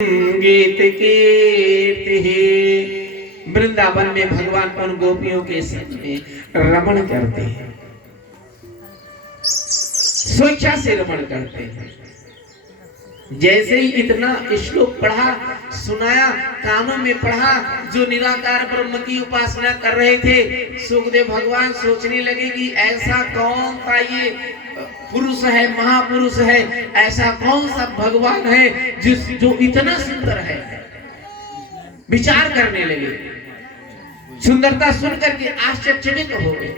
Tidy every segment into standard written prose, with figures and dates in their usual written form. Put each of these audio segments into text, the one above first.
गीत कीर्ति। वृंदावन में भगवान उन गोपियों के संग में रमण करते हैं, स्वेच्छा से रमण करते हैं। जैसे ही इतना श्लोक पढ़ा, सुनाया, कानों में पढ़ा, जो निराकार ब्रह्म की उपासना कर रहे थे, सुखदेव भगवान सोचने लगे कि ऐसा कौन सा ये पुरुष है, महापुरुष है, ऐसा कौन सा भगवान है जो इतना सुंदर है। विचार करने लगे, सुंदरता सुनकर के आश्चर्यचकित हो गए।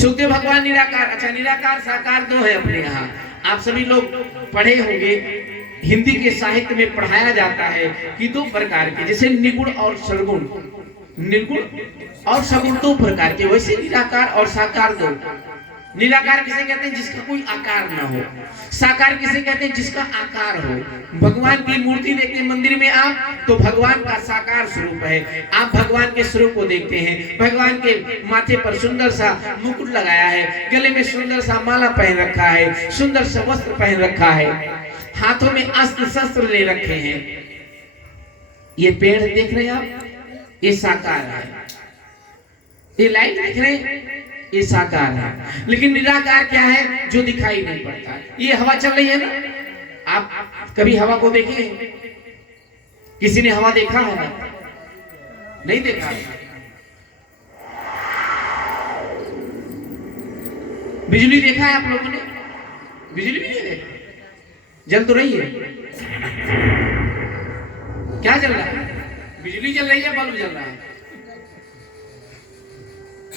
सुखदेव भगवान निराकार, अच्छा निराकार साकार दो है अपने यहाँ। आप सभी लोग पढ़े होंगे, हिंदी के साहित्य में पढ़ाया जाता है कि दो प्रकार के, जैसे निगुण और सगुण, निर्गुण और सगुण दो प्रकार के, वैसे निराकार और साकार दो। निराकार किसे कहते हैं? जिसका कोई आकार ना हो। साकार किसे कहते हैं? जिसका आकार हो। भगवान की मूर्ति देखते हैं मंदिर में आप, तो भगवान का साकार स्वरूप है। आप भगवान के स्वरूप को देखते हैं, भगवान के माथे पर सुंदर सा मुकुट लगाया है, गले में सुंदर सा माला पहन रखा है, सुंदर सा वस्त्र पहन रखा है, हाथों में अस्त्र शस्त्र ले रखे हैं। ये पेड़ देख रहे हैं आप, ये साकार है। ये लाइट देख रहे हैं, ये साकार है। लेकिन निराकार क्या है? जो दिखाई नहीं पड़ता। ये हवा चल रही है ना, आप कभी हवा को देखे? किसी ने हवा देखा है? नहीं देखा। बिजली देखा है आप लोगों ने? बिजली भी नहीं देखा। जल तो रही है। क्या जल रहा है? बिजली जल रही है, बल्ब जल रहा है?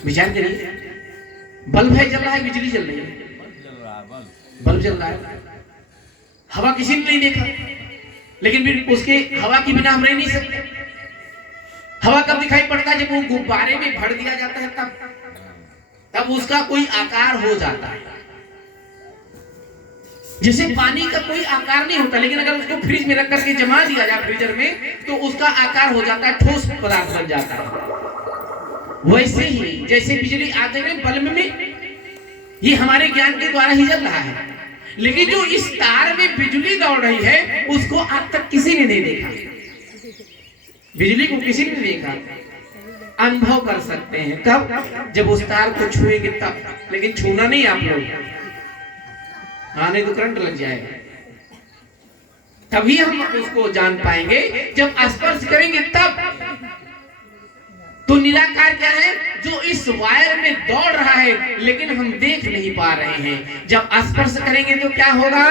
विचार करिए, बल्ब है जल रहा है, बिजली जल रही है, बल्ब जल रहा है। हवा किसी ने नहीं देखा, लेकिन फिर उसके हवा के बिना हम रह नहीं सकते। हवा कब दिखाई पड़ता है? जब वो गुब्बारे में भर दिया जाता है, तब उसका कोई आकार हो जाता है। जैसे पानी का कोई आकार नहीं होता, लेकिन अगर उसको फ्रिज में रख करके जमा दिया जाए फ्रीजर में, तो उसका आकार हो जाता है, ठोस पदार्थ बन जाता है। वैसे ही जैसे बिजली आते हुए बल्ब में, ये हमारे ज्ञान के द्वारा ही जल रहा है, लेकिन जो इस तार में बिजली दौड़ रही है, उसको आज तक किसी ने नहीं देखा। बिजली को किसी ने नहीं देखा। अनुभव कर सकते हैं कब? जब उस तार को छुएंगे तब, लेकिन छूना नहीं आप लोग, हाँ नहीं तो करंट लग जाएगा। तभी हम उसको जान पाएंगे, जब स्पर्श करेंगे तब। तो निराकार क्या है? जो इस वायर में दौड़ रहा है, लेकिन हम देख नहीं पा रहे हैं। जब स्पर्श करेंगे तो क्या होगा?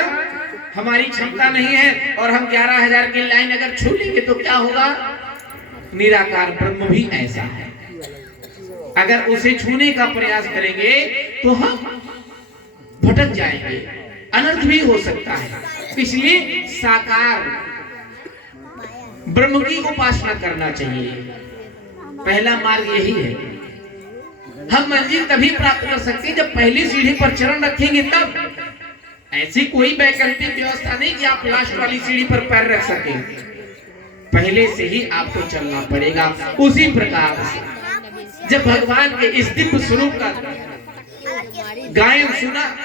हमारी क्षमता नहीं है, और हम 11,000 की लाइन अगर छू लेंगे तो क्या होगा? निराकार ब्रह्म भी ऐसा है। अगर उसे छूने का प्रयास करेंगे तो हम भटक जाएंगे, अनर्थ भी हो सकता है। इसलिए साकार ब्रह्म की उपासना करना चाहिए। पहला मार्ग यही है। हम मंजिल तभी प्राप्त कर सकते हैं जब पहली सीढ़ी पर चरण रखेंगे तब। ऐसी कोई वैकल्पिक व्यवस्था नहीं कि आप लास्ट वाली सीढ़ी पर पैर रख सकें, पहले से ही आपको चलना पड़ेगा। उसी प्रकार से जब भगवान के इस दिव्य स्वरूप का गायन सुना,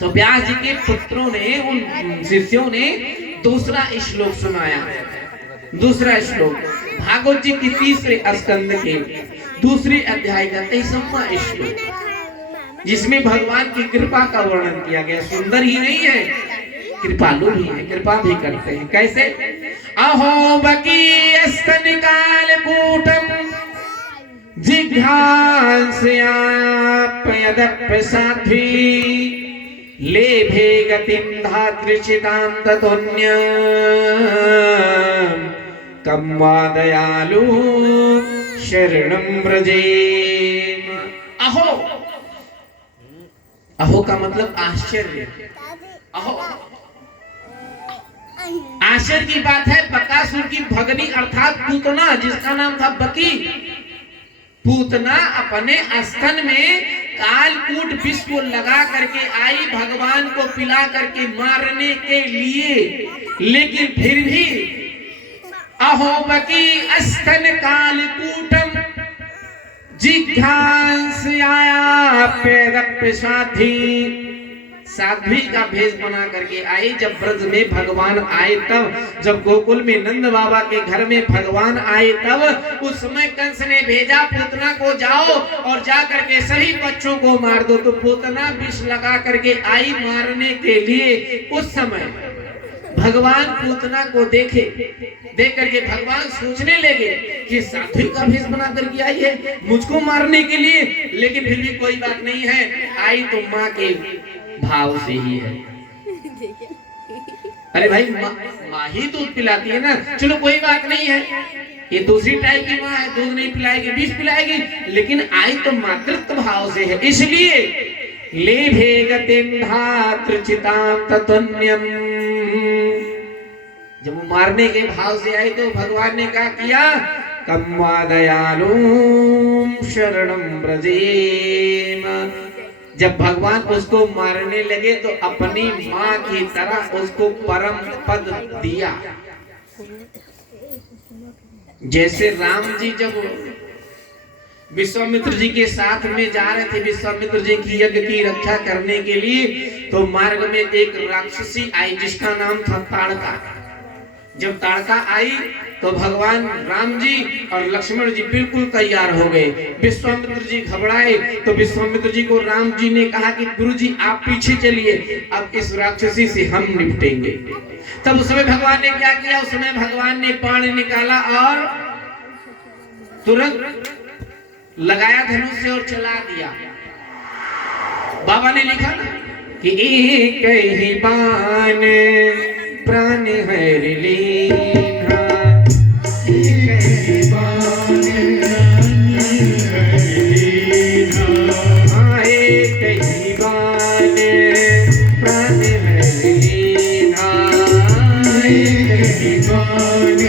तो व्यास जी के पुत्रों ने, उन शिष्यों ने दूसरा श्लोक सुनाया। दूसरा श्लोक भागवत जी की तीसरे स्कंद के दूसरे अध्याय का 23वां श्लोक, जिसमें भगवान की कृपा का वर्णन किया गया। सुंदर ही नहीं है, कृपालु भी है, कृपा भी करते हैं। कैसे? अहो बकी स्तन काल कूटम जिघ्रांस्यापयदप्रसाध्वी लेभे गतिं धातृचितां ततोन्यं कम वा दयालु शरणं व्रजे। अहो, अहो का मतलब आश्चर्य। अहो आश्चर्य की बात है। बकासुर की भगनी अर्थात पूतना, जिसका नाम था बकी, पूतना अपने स्तन में कालकूट विष को लगा करके आई भगवान को पिला करके मारने के लिए, लेकिन फिर भी अहो बकी स्तन कालकूटम जिघ्रांस्यापयदप्रसाध्वी साध्वी का भेष बना करके आई। जब ब्रज में भगवान आए तब, जब गोकुल में नंद बाबा के घर में भगवान आए तब, उस समय कंस ने भेजा पूतना को जाओ और जा करके सभी बच्चों को मार दो। तो पूतना विष लगा करके आई मारने के लिए। उस समय भगवान पूतना को देख करके भगवान सोचने लगे कि साध्वी का भेष बना करके आई है मुझको मारने के लिए, लेकिन फिर भी कोई बात नहीं है, आई तो माँ के भाव से ही है। अरे भाई माँ ही दूध पिलाती है ना, चलो कोई बात नहीं है, ये दूसरी टाइप की माँ है, दूध नहीं पिलाएगी विष पिलाएगी, लेकिन आई तो मातृत्व भाव से है। इसलिए लेभे गतिं धातृचितां ततन्यम, जब वो मारने के भाव से आई तो भगवान ने क्या किया, कम्वा दयालुं शरणं व्रजेम। जब भगवान उसको मारने लगे तो अपनी माँ की तरह उसको परम पद दिया। जैसे राम जी जब विश्वामित्र जी के साथ में जा रहे थे विश्वामित्र जी की यज्ञ की रक्षा करने के लिए, तो मार्ग में एक राक्षसी आई जिसका नाम था ताड़का। जब ताड़का आई तो भगवान राम जी और लक्ष्मण जी बिल्कुल तैयार हो गए। विश्वामित्र जी घबराए तो विश्वामित्र जी को राम जी ने कहा कि गुरुजी आप पीछे चलिए, अब इस राक्षसी से हम निपटेंगे। तब उस समय भगवान ने क्या किया, उस समय भगवान ने बाण निकाला और तुरंत लगाया धनुष से और चला दिया। बाबा ने लिखा ना कि एक ही बाण प्राण हर लीना, एक ही बाण एक ही बाण प्राण हर लीना, एक ही बाण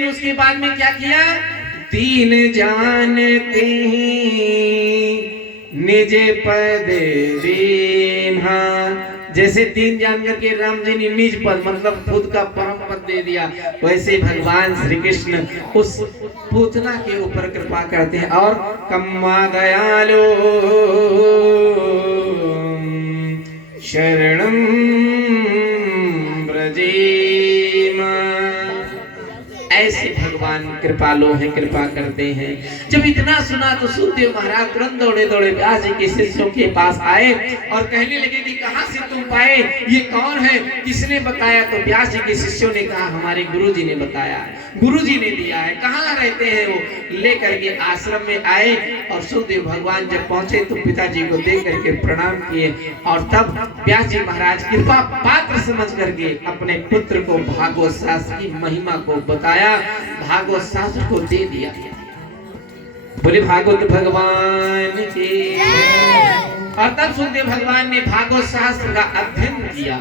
उसके बाद में क्या किया, तीन जानते निज पद दीन्हा। जैसे तीन जान करके राम जी ने निज पद मतलब खुद का परम पद दे दिया, वैसे भगवान श्री कृष्ण उस पूतना के ऊपर कृपा करते हैं। और कम्मा दयालो शरणं व्रजेम, ऐसे भगवान कृपालु हैं, कृपा करते हैं। जब इतना सुना तो सुखदेव महाराज तुरंत दौड़े दौड़े व्यास जी के शिष्यों के पास आए और कहने लगे कि कहां से तुम पाए, ये कौन है, किसने बताया। तो व्यास जी के शिष्यों ने कहा हमारे गुरु जी ने बताया, गुरु जी ने दिया है। कहाँ रहते हैं वो, लेकर के आश्रम में आए और सुखदेव भगवान जब पहुंचे तो पिताजी को देख करके प्रणाम किए और तब व्यास जी महाराज कृपा पात्र समझ करके अपने पुत्र को भागवत शास्त्र की महिमा को बताया, भागवत शास्त्र को दे दिया। बोले भागवत भगवान की। और तब सुखदेव भगवान ने भागवत शास्त्र का अध्ययन किया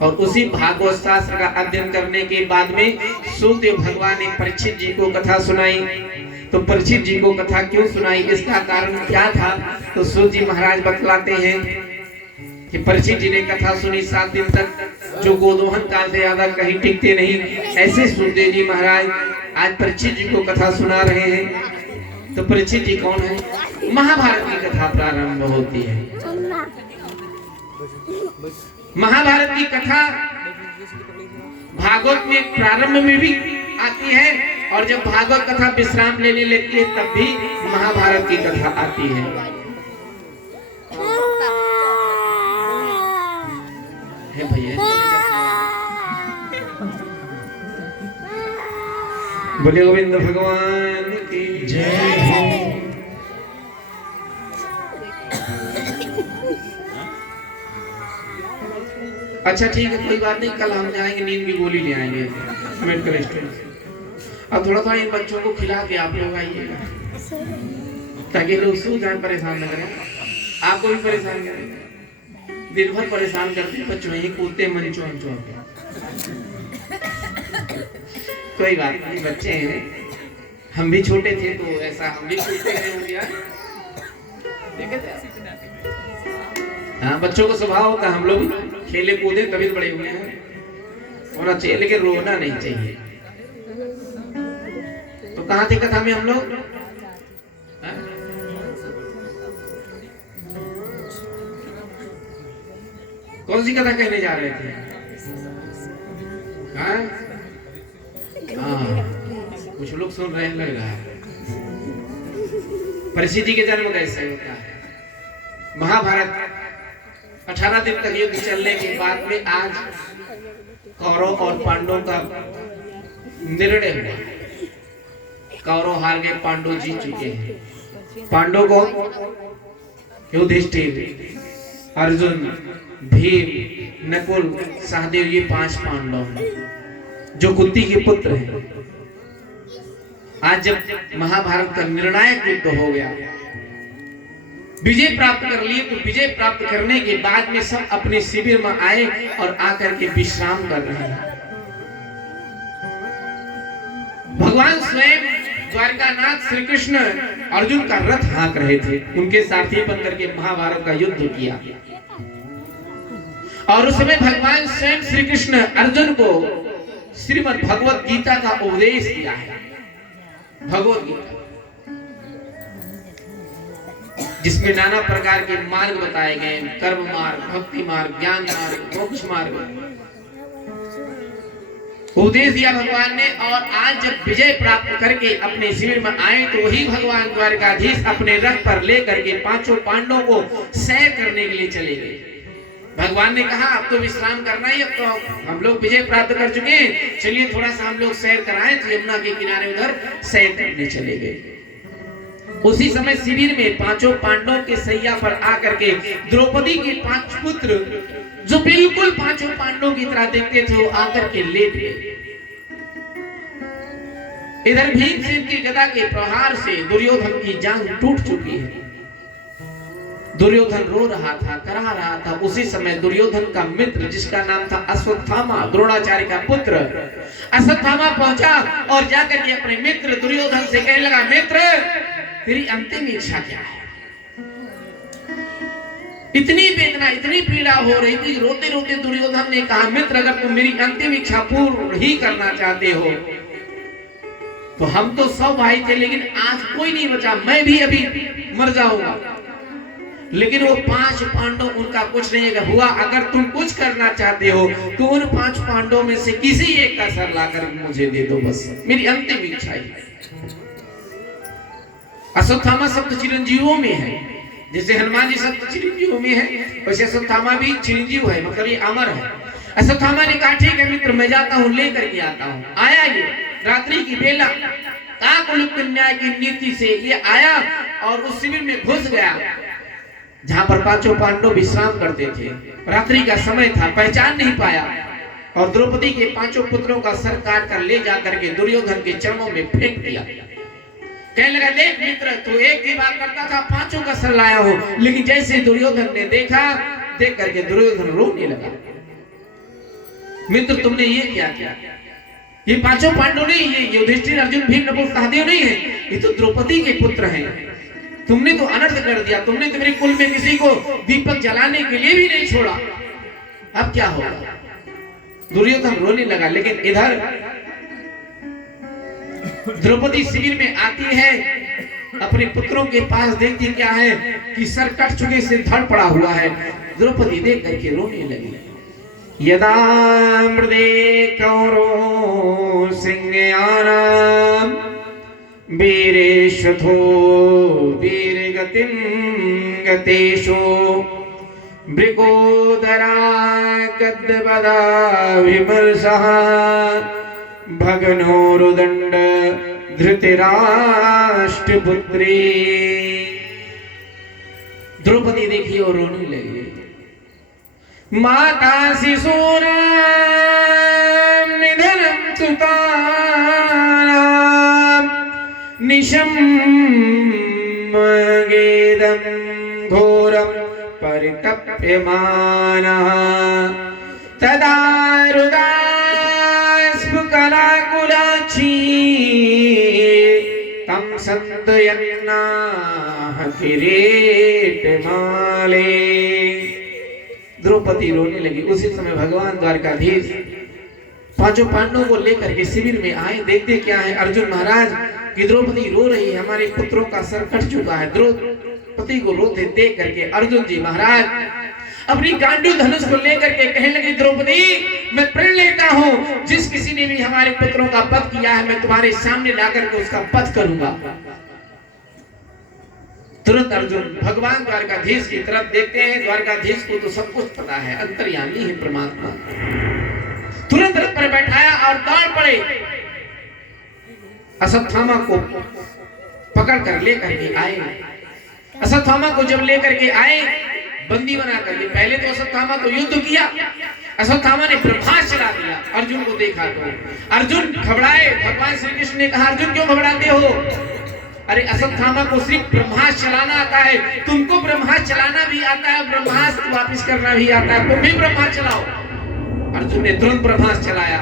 और उसी भागवत शास्त्र का अध्ययन करने के बाद में सुखदेव भगवान ने परीक्षित जी को कथा सुनाई। तो परीक्षित जी को कथा क्यों सुनाई, इसका कारण क्या था, तो सूत जी महाराज बतलाते हैं कि परीक्षित जी ने कथा सुनी 7 दिन तक, जो गोदोहन काल से ज्यादा कहीं टिकते नहीं। ऐसे सुखदेव जी महाराज आज परीक्षित जी को कथा सुना रहे हैं। तो परीक्षित जी कौन है, महाभारत की कथा प्रारंभ होती है। महाभारत की कथा भागवत में प्रारंभ में भी आती है और जब भागवत कथा विश्राम लेने लगती है तब भी महाभारत की कथा आती है। भैया बोले गोविंद भगवान की जय। अच्छा ठीक है, कोई बात नहीं, कल हम जाएंगे, नींद की गोली ले आएंगे मेडिकल स्टोर से। अब थोड़ा इन बच्चों को खिला के आप लोग आइएगा, ताकि लोग सो जाए, परेशान न करें, आपको भी परेशान करें। दिन भर परेशान करते हैं बच्चों, यही कूदते मंचो अंचो। कोई बात नहीं, बच्चे हैं, हम भी छोटे थे तो ऐसा हम भी कूदते हैं। हाँ, बच्चों को स्वभाव होता, हम लोग खेले कूदे तभी तो बड़े हुए हैं, और अच्छे, लेकिन रोना नहीं चाहिए। तो कहाँ थे कथा में हम लोग? कौन सी कथा कहने जा रहे थे? हाँ, कुछ लोग सुन रहे हैं लग रहा है। परिस्थिति के जन्म कैसे होता है? महाभारत 18 दिन तक युद्ध चलने के बाद में आज कौरव और पांडवों का निर्णय हुआ। कौरव हार गए, पांडव जीत चुके हैं। पांडव को युधिष्ठिर, अर्जुन, भीम, नकुल, सहदेव, ये 5 पांडव हैं जो कुंती के पुत्र हैं। आज जब महाभारत का निर्णायक युद्ध हो गया, विजय प्राप्त कर लिए, तो विजय प्राप्त करने के बाद में सब अपने शिविर में आए और आकर के विश्राम कर रहे हैं। भगवान स्वयं द्वारकानाथ श्री कृष्ण अर्जुन का रथ हाँक रहे थे, उनके साथी बनकर के महाभारत का युद्ध किया। और उस समय भगवान स्वयं श्री कृष्ण अर्जुन को श्रीमद् भगवत गीता का उपदेश दिया है। भगवत गीता जिसमें नाना प्रकार के मार्ग बताए गए, कर्म मार्ग, भक्ति मार्ग, ज्ञान मार्ग, मोक्ष मार्ग, उपदेश दिया भगवान ने। और आज जब विजय प्राप्त करके अपने शिविर में आए, तो वही भगवान द्वारकाधीश अपने रथ पर लेकर के 5 पांडवों को सैर करने के लिए चले गए। भगवान ने कहा अब तो विश्राम करना ही, अब तो हम लोग विजय प्राप्त कर चुके हैं, चलिए थोड़ा सा हम लोग सैर कराएं। तो यमुना के किनारे उधर सैर करने चले गए। उसी समय शिविर में 5 पांडवों के सैया पर आकर के द्रौपदी के 5 पुत्र, जो बिल्कुल 5 पांडवों की तरह देखते थे, वो आकर के लेट गए। इधर भीमसेन की गदा के प्रहार से दुर्योधन की जांघ टूट चुकी है। दुर्योधन रो रहा था, करा रहा था। उसी समय दुर्योधन का मित्र, जिसका नाम था अश्वत्थामा, द्रोणाचार्य का पुत्र अश्वत्थामा पहुंचा और जाकर के अपने मित्र दुर्योधन से कहने लगा, मित्र तेरी अंतिम इच्छा क्या है? इतनी वेदना, इतनी पीड़ा हो रही थी। रोते रोते दुर्योधन ने कहा, मित्र अगर तुम मेरी अंतिम इच्छा पूर्ण ही करना चाहते हो तो हम तो 100 भाई थे, लेकिन आज कोई नहीं बचा, मैं भी अभी मर जाऊंगा। लेकिन वो 5 पांडव, उनका कुछ नहीं हुआ। अगर तुम कुछ करना चाहते हो तो उन 5 पांडवों में से किसी एक का सर लाकर मुझे दे दो, बस मेरी अंतिम इच्छा है। अश्वत्थामा सप्त चिरंजीवों में है, जैसे हनुमान जी सप्त चिरंजीवों में है, वैसे अश्वत्थामा भी चिरंजीव है, मतलब ये अमर है। अश्वत्थामा ने कहा, ठीक है मित्र, मैं जाता हूँ, लेकर के आता हूँ। आया ये रात्रि की बेला, काकुलिक न्याय की नीति से ये आया और उस शिविर में घुस गया जहां पर 5 पांडव विश्राम करते थे। रात्रि का समय था, पहचान नहीं पाया और द्रौपदी के 5 पुत्रों का सर काट कर ले जाकर के दुर्योधन के चरणों में फेंक दिया। कहने लगा, देख मित्र, तू एक ही बात करता था, 5 का सर लाया हो। लेकिन जैसे दुर्योधन ने देखा, देख करके दुर्योधन रोने लगा। मित्र तुमने ये क्या किया? ये 5 पांडव नहीं, ये युधिष्ठिर, अर्जुन, भीम, नकुल, सहदेव नहीं है, ये तो द्रौपदी के पुत्र हैं। तुमने तो अनर्थ कर दिया, तुमने तो मेरे कुल में किसी को दीपक जलाने के लिए भी नहीं छोड़ा। अब क्या होगा? दुर्योधन रोने लगा। लेकिन इधर द्रौपदी शिविर में आती है, अपने पुत्रों के पास देखती क्या है कि सर कट चुके से धड़ पड़ा हुआ है। द्रौपदी देख करके रोने लगी। यदा मृदे कौरो सिंहयानाम वीरेशथो वीरगतिं गतेषु मृगोदरा कद्वदा विमर्शः भगनोरुदंड धृतराष्ट्रपुत्री। द्रौपदी देखी और रोने लगी। माता शिशूनां निधनं सुतानां निशम्यगेदं घोरं परितप्यमानः तदा रुदास्फुकलाकुलाक्षी तं सन्तयन्नाह किरीटमाले। द्रौपदी रोने लगी। उसी समय भगवान द्वारकाधीश पांचों पांडवों को लेकर के शिविर में आए। देखते क्या है, अर्जुन महाराज की द्रौपदी रो रही है, हमारे पुत्रों का सर कट चुका है। द्रौपदी को रोते देख करके अर्जुन जी महाराज अपनी गांडू धनुष को लेकर के कहने लगे, द्रौपदी मैं प्रण लेता हूँ, जिस किसी ने भी हमारे पुत्रों का वध किया है मैं तुम्हारे सामने लाकर के उसका वध करूंगा। तुरंत अर्जुन भगवान द्वारकाधीश की तरफ देखते हैं। द्वारकाधीश को तो सब कुछ पता है, अंतर्यामी है परमात्मा। तुरंत रथ पर बैठाया और दौड़ पड़े। अश्वत्थामा को पकड़ कर लेकर के आए। अश्वत्थामा को जब लेकर के आए बंदी बना कर लिए। पहले तो अश्वत्थामा को युद्ध किया, अश्वत्थामा ने ब्रह्मास्त्र चला दिया। अर्जुन को देखा तो अर्जुन घबराए। भगवान श्री कृष्ण ने कहा, अर्जुन क्यों घबराते हो? अरे अश्वत्थामा को सिर्फ ब्रह्मास्त्र चलाना आता है, तुमको ब्रह्मास्त्र चलाना भी आता है, ब्रह्मास्त्र वापस करना भी आता है, तुम भी ब्रह्मास्त्र चलाओ। अर्जुन ने तुरंत ब्रह्मास्त्र चलाया।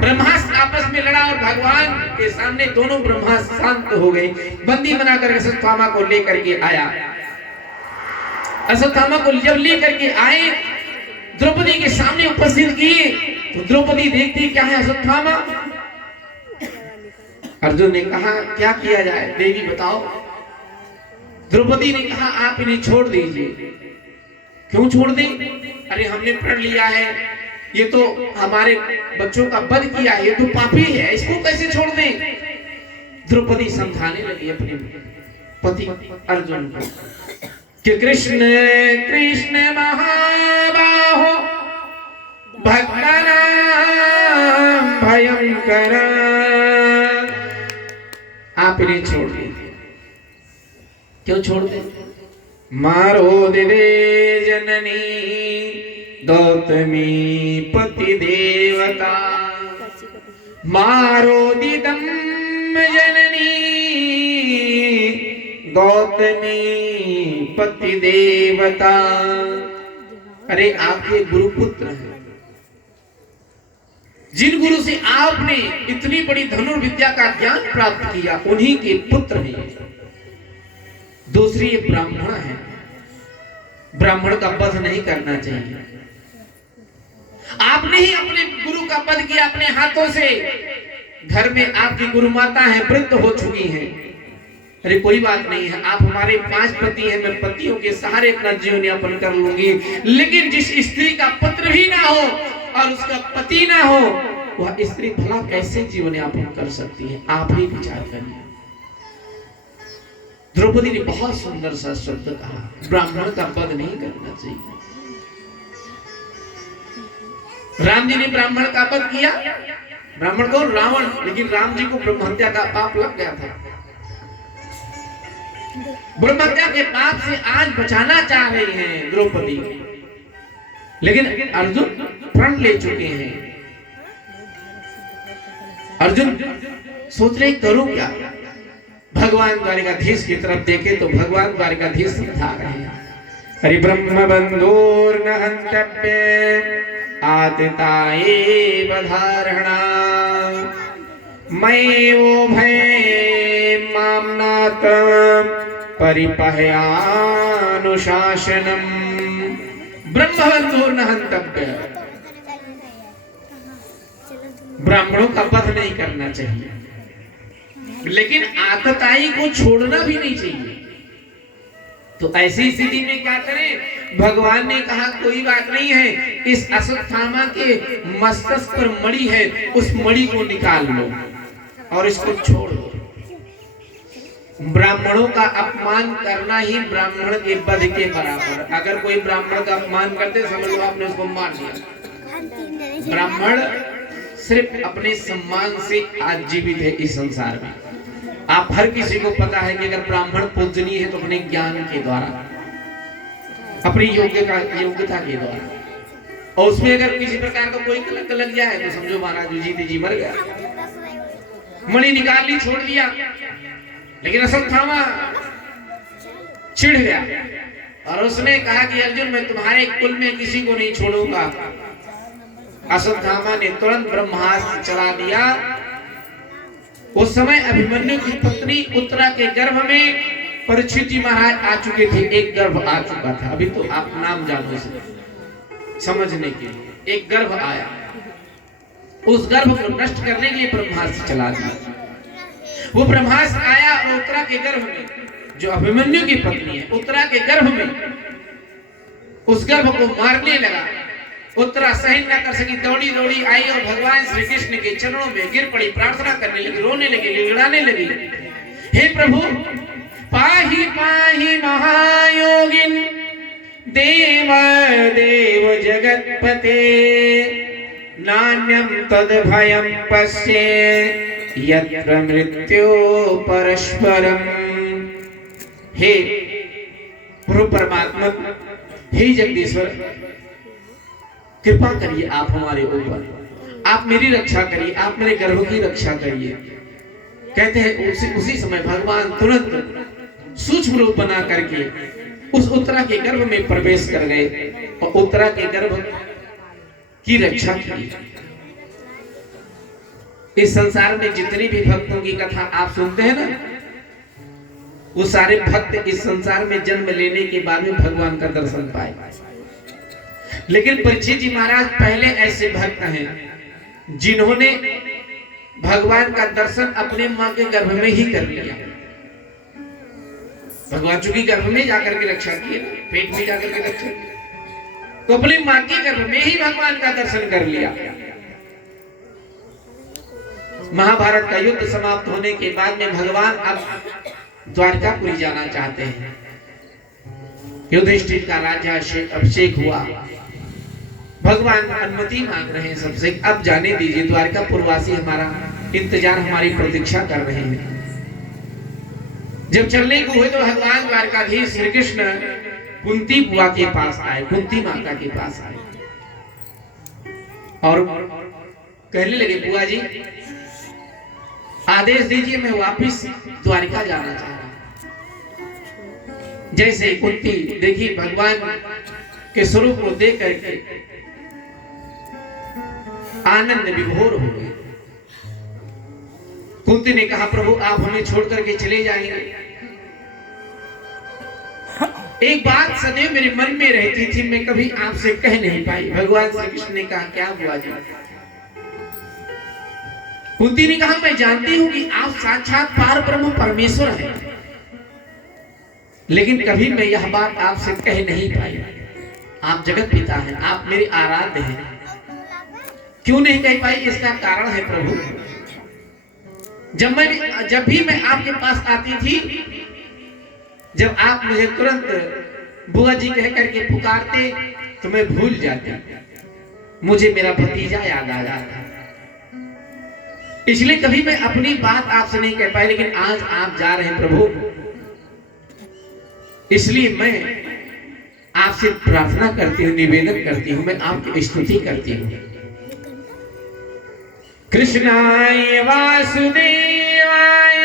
ब्रह्मास्त्र आपस में लड़ा और भगवान के सामने दोनों ब्रह्मास्त्र शांत हो गए। बंदी बनाकर अश्वत्थामा को लेकर के आया। अश्वत्थामा को जब लेकर के आए द्रौपदी के सामने उपस्थित किए तो द्रौपदी देखती क्या है, अश्वत्थामा। अर्जुन ने कहा क्या किया जाए देवी बताओ। द्रौपदी ने कहा आप इन्हें छोड़ दीजिए। क्यों छोड़ दें? अरे हमने प्रण लिया है, ये तो हमारे बच्चों का वध किया है, ये तो पापी है, इसको कैसे छोड़ दें? द्रौपदी समझाने लगी अपने पति अर्जुन को कि कृष्ण कृष्ण महाबाहो भक्तानां भयंकर। आप इन्हें छोड़ दीजिए। क्यों छोड़ दे? मारो दिदे जननी गौतमी पति देवता, मारो दिदम जननी गौतमी पति देवता। अरे आपके गुरुपुत्र हैं, जिन गुरु से आपने इतनी बड़ी धनुर्विद्या का ज्ञान प्राप्त किया उन्हीं के पुत्र हैं। दूसरी ब्राह्मण है, ब्राह्मण का वध नहीं करना चाहिए। आपने ही अपने गुरु का वध किया अपने हाथों से। घर में आपकी गुरु माता है, वृद्ध हो चुकी हैं। अरे कोई बात नहीं है, आप हमारे 5 पति हैं, मैं पतियों के सहारे अपना जीवन यापन कर लूंगी। लेकिन जिस स्त्री का पुत्र भी ना हो और उसका पति ना हो, वह स्त्री भला कैसे जीवन यापन कर सकती है? आप ही विचार करिए। द्रौपदी ने बहुत सुंदर सा शब्द कहा, ब्राह्मण का वध नहीं करना चाहिए। राम जी ने ब्राह्मण का वध किया। ब्राह्मण कौन? रावण। लेकिन राम जी को ब्रह्म हत्या का पाप लग गया था। ब्रह्म हत्या के पाप से आज बचाना चाह रही हैं द्रौपदी, लेकिन अर्जुन प्रण ले चुके हैं। अर्जुन सोच रहे करूं क्या? भगवान द्वारकाधीश की तरफ देखे तो भगवान द्वारकाधीश समझा रहे हैं, हरि ब्रह्म बंधुर्न हन्तव्ये आतिताये वधारणा मयेवो भय मामनात परिपहयानुशासनम्। ब्रह्मबंधुर्न हन्तव्ये, ब्राह्मणों का वध नहीं करना चाहिए, लेकिन आतताई को छोड़ना भी नहीं चाहिए। तो ऐसी स्थिति में क्या करें? भगवान ने कहा कोई बात नहीं है, इस अश्वत्थामा के मस्तक पर मणि है, उस मणि को निकाल लो और इसको छोड़ दो। ब्राह्मणों का अपमान करना ही ब्राह्मण के वध के बराबर। अगर कोई ब्राह्मण का अपमान करते समझ लो आपने उसको मार दिया। ब्राह्मण सिर्फ अपने सम्मान से आज जीवित है इस संसार में। आप हर किसी को पता है कि अगर ब्राह्मण पूजनीय है तो अपने ज्ञान के द्वारा। अपनी योग्यता के द्वारा, और उसमें अगर किसी प्रकार का कोई कलंक लग जाए तो समझो महाराज युधिष्ठिर जी मर गया। मणि निकाल ली, छोड़ दिया, लेकिन अश्वत्थामा चिढ़ गया और उसने कहा कि अर्जुन मैं तुम्हारे कुल में किसी को नहीं छोड़ूंगा। अश्वत्थामा ने तुरंत ब्रह्मास्त्र चला दिया। उस समय अभिमन्यु की पत्नी उत्तरा के गर्भ में परीक्षित जी महाराज आ चुके थे। एक गर्भ आ चुका था, अभी तो आप नाम जानो इसे समझने के लिए। एक गर्भ आया, उस गर्भ को नष्ट करने के लिए ब्रह्मास्त्र चला दिया। वो ब्रह्मास्त्र आया और उत्तरा के गर्भ में, जो अभिमन्यु की पत्नी है, उत्तरा के गर्भ में उस गर्भ को मारने लगा। उत्तरा सहन न कर सकी, दौड़ी दौड़ी आई और भगवान श्री कृष्ण के चरणों में गिर पड़ी, प्रार्थना करने लगी, रोने लगी, गिड़गिड़ाने लगी, हे प्रभु पाहि पाहि महायोगिन देव देव जगतपते नान्यं तद भयं पश्ये यत्र मृत्यो परस्परम। हे प्रभु परमात्मा, हे जगदीश्वर, कृपा करिए आप हमारे ऊपर, आप मेरी रक्षा करिए, आप मेरे गर्भ की रक्षा करिए। कहते हैं उसी समय भगवान तुरंत सूक्ष्म रूप बना करके उस उत्तरा के गर्भ में प्रवेश कर गए और उत्तरा के गर्भ की रक्षा की। इस संसार में जितनी भी भक्तों की कथा आप सुनते हैं ना, वो सारे भक्त इस संसार में जन्म लेने के बाद में भगवान का दर्शन पाए। लेकिन परीक्षित जी महाराज पहले ऐसे भक्त हैं जिन्होंने भगवान का दर्शन अपने मां के गर्भ में ही कर लिया। भगवान चूंकि गर्भ में जाकर के रक्षा की, पेट में जाकर के रक्षा की, तो अपनी मां के गर्भ में ही भगवान का दर्शन कर लिया। महाभारत का युद्ध समाप्त होने के बाद में भगवान अब द्वारकापुरी जाना चाहते हैं। युधिष्ठिर का राज्याभिषेक हुआ, भगवान अनुमति मांग रहे हैं सबसे, अब जाने दीजिए, द्वारकापुरवासी हमारा इंतजार, हमारी प्रतीक्षा कर रहे हैं। जब चलने को हुए तो भगवान द्वारकाधीश श्री कृष्ण कुंती बुआ के पास आए, कुंती माता के पास आए और कहने लगे, बुआ जी आदेश दीजिए, मैं वापिस द्वारिका जाना चाह रहा हूं। जैसे कुंती देखी भगवान के स्वरूप को देख करके आनंद विभोर हो गए। कुंती ने कहा, प्रभु आप हमें छोड़ करके चले जाएंगे? एक बात सदैव मेरे मन में रहती थी, मैं कभी आपसे कह नहीं पाई। भगवान श्री कृष्ण ने कहा, क्या बुआ जी? कुंती ने कहा, मैं जानती हूं कि आप साक्षात पार ब्रह्म परमेश्वर हैं, लेकिन कभी मैं यह बात आपसे कह नहीं पाई। आप जगत पिता हैं, आप मेरे आराध्य हैं। क्यों नहीं कह पाई? इसका कारण है प्रभु, जब भी मैं आपके पास आती थी, जब आप मुझे तुरंत बुआ जी कह करके पुकारते तो मैं भूल जाती, मुझे मेरा भतीजा याद आ जाता। इसलिए कभी मैं अपनी बात आपसे नहीं कह पाई, लेकिन आज आप जा रहे हैं प्रभु, इसलिए मैं आपसे प्रार्थना करती हूँ, निवेदन करती हूँ, मैं आपकी स्तुति करती हूँ। कृष्णाय वासुदेवाय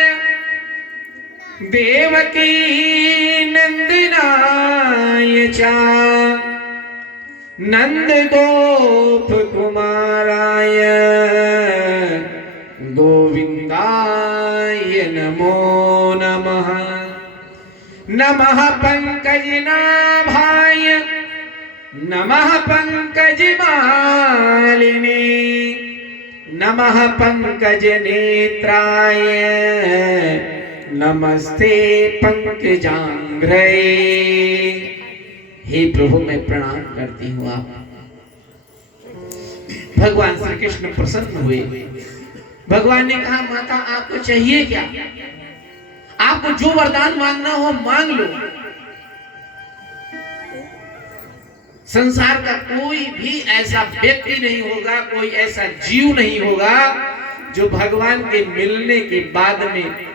देवकी नंदनाय च नंद गोप कुमाराय गोविंदाय नमो नमः। नमः पंकजनाभाय नमः पंकजमालिनी नमः पंकजनेत्राय नमस्ते पंकजांघ्रे। हे प्रभु मैं प्रणाम करती हूँ आप। भगवान श्री कृष्ण प्रसन्न हुए। भगवान ने कहा, माता आपको चाहिए क्या? आपको जो वरदान मांगना हो मांग लो। संसार का कोई भी ऐसा व्यक्ति नहीं होगा, कोई ऐसा जीव नहीं होगा जो भगवान के मिलने के बाद में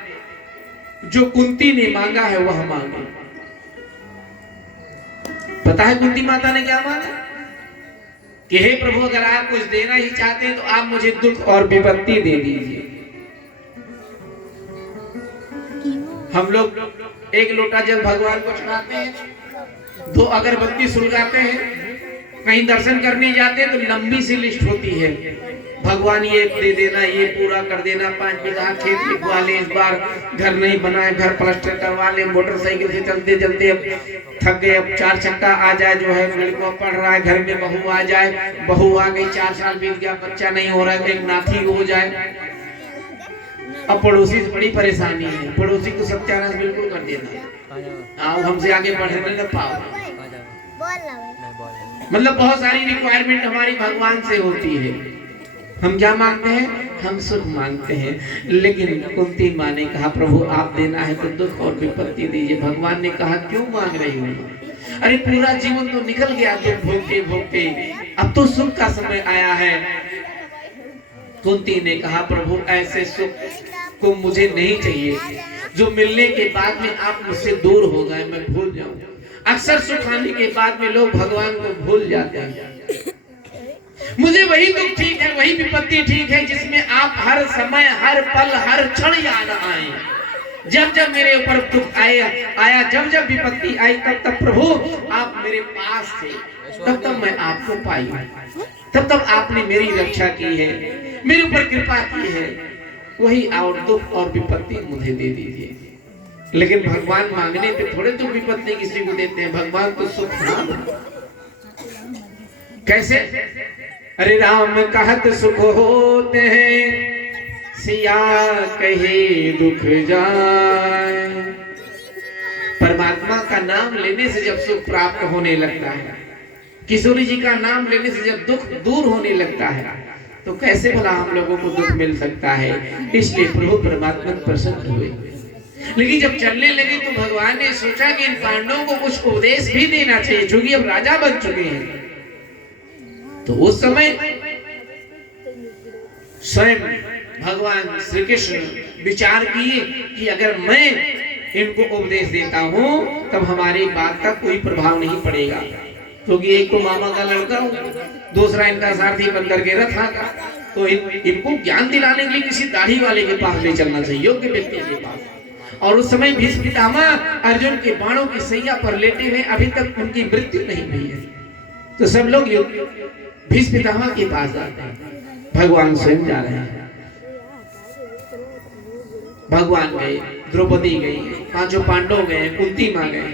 जो कुंती ने मांगा है वह मांगे। पता है कुंती माता ने क्या माना कि हे प्रभु, अगर आप कुछ देना ही चाहते हैं तो आप मुझे दुख और विपत्ति दे दीजिए। हम लोग एक लोटा जल भगवान को चढ़ाते हैं, 2 अगरबत्ती सुलगाते हैं, कहीं दर्शन करने जाते हैं तो लंबी सी लिस्ट होती है, भगवान ये दे देना, ये पूरा कर देना, 5 बीघा खेत लिखवा ले, इस बार घर नहीं बनाए, घर प्लास्टर करवा ले, मोटरसाइकिल से चलते चलते अब थक गए, अब 4 चक्का आ जाए, जो है लड़का पढ़ रहा है, घर में बहू आ जाए, बहू आ गई, 4 साल बीत गया, बच्चा नहीं हो रहा है, एक नाती हो जाए। अब पड़ोसी से बड़ी परेशानी है, पड़ोसी को सत्यानाश बिल्कुल कर देना, आओ हमसे आगे बढ़ने न पाओ। मतलब बहुत सारी रिक्वायरमेंट हमारी भगवान से होती है। हम क्या मांगते हैं? हम सुख मांगते हैं। लेकिन कुंती माँ ने कहा प्रभु आप देना है तो दुख और विपत्ति दीजिए। भगवान ने कहा क्यों मांग रही हो? अरे पूरा जीवन तो निकल गया दुख भोगते भोगते, अब तो सुख का समय आया है। कुंती ने कहा प्रभु ऐसे सुख को मुझे नहीं चाहिए जो मिलने के बाद में आप मुझसे दूर हो गए, मैं भूल जाऊं। अक्सर सुख आने के बाद में लोग भगवान को भूल जाते हैं। मुझे वही दुख ठीक है, वही विपत्ति ठीक है जिसमें आप हर समय, हर पल, हर क्षण याद आए। जब जब मेरे ऊपर दुख आया, जब जब विपत्ति आई, तब तब प्रभु आप मेरे पास थे, तब तब मैं आपको पाई, तब तब आपने मेरी रक्षा की है, मेरे ऊपर कृपा की है। वही और दुख और विपत्ति मुझे दे दीजिए। लेकिन भगवान मांगने पे थोड़े दुख विपत्ति किसी को देते हैं, भगवान तो सुख कैसे? अरे राम कहत सुख होते हैं, सिया कहे दुख जाए। परमात्मा का नाम लेने से जब सुख प्राप्त होने लगता है, किशोरी जी का नाम लेने से जब दुख दूर होने लगता है, तो कैसे भला हम लोगों को दुख मिल सकता है? इसलिए प्रभु परमात्मा प्रसन्न हुए। लेकिन जब चलने लगे तो भगवान ने सोचा कि इन पांडवों को कुछ उपदेश भी देना चाहिए, क्योंकि अब राजा बन चुके हैं। तो उस समय स्वयं भगवान श्री कृष्ण विचार किए कि अगर मैं इनको उपदेश देता हूं तब हमारी बात का कोई प्रभाव नहीं पड़ेगा, क्योंकि एक तो मामा का लड़का हूं, दूसरा इनका सारथी बनकर के रथ आगा, तो इनको ज्ञान दिलाने के लिए किसी दाढ़ी वाले के पास ले चलना चाहिए, योग्य व्यक्ति के पास। और उस समय भीष्म पितामह अर्जुन के बाणों की सैया पर लेटे हुए, अभी तक उनकी मृत्यु नहीं हुई है। तो सब लोग भीष्म पितामह के पास जाते हैं, भगवान स्वयं जा रहे हैं। भगवान गए, द्रौपदी गई, 5 पांडव गए, कुंती मां गए,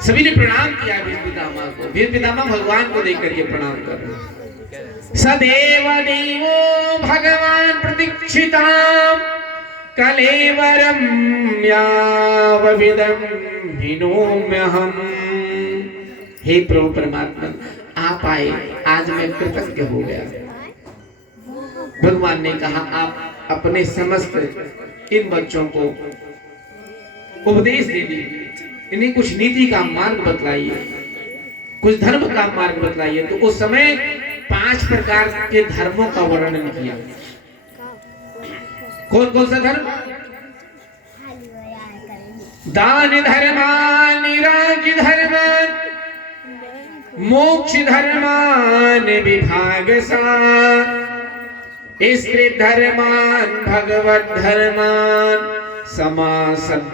सभी ने प्रणाम किया भीष्म पितामह को। भीष्म पितामह भगवान को देख करके प्रणाम कर रहे हैं। सदेव देवो भगवान प्रतीक्षिताम् कलेवरम यावविदं हिनोम्यहम्। हे प्रभु परमात्मा आप आए, आज मैं कृतज्ञ हो गया। भगवान ने कहा आप अपने समस्त इन बच्चों को उपदेश दे दीजिए, इन्हें कुछ नीति का मार्ग बतलाइए, कुछ धर्म का मार्ग बतलाइए। तो उस समय 5 प्रकार के धर्मों का वर्णन किया। कौन कौन सा धर्म? दान धर्मान, राज्य धर्मान, मोक्ष धर्मान, विभागसा, स्त्री धर्मान, भगवत धर्मान, समासभ्यासयोगता।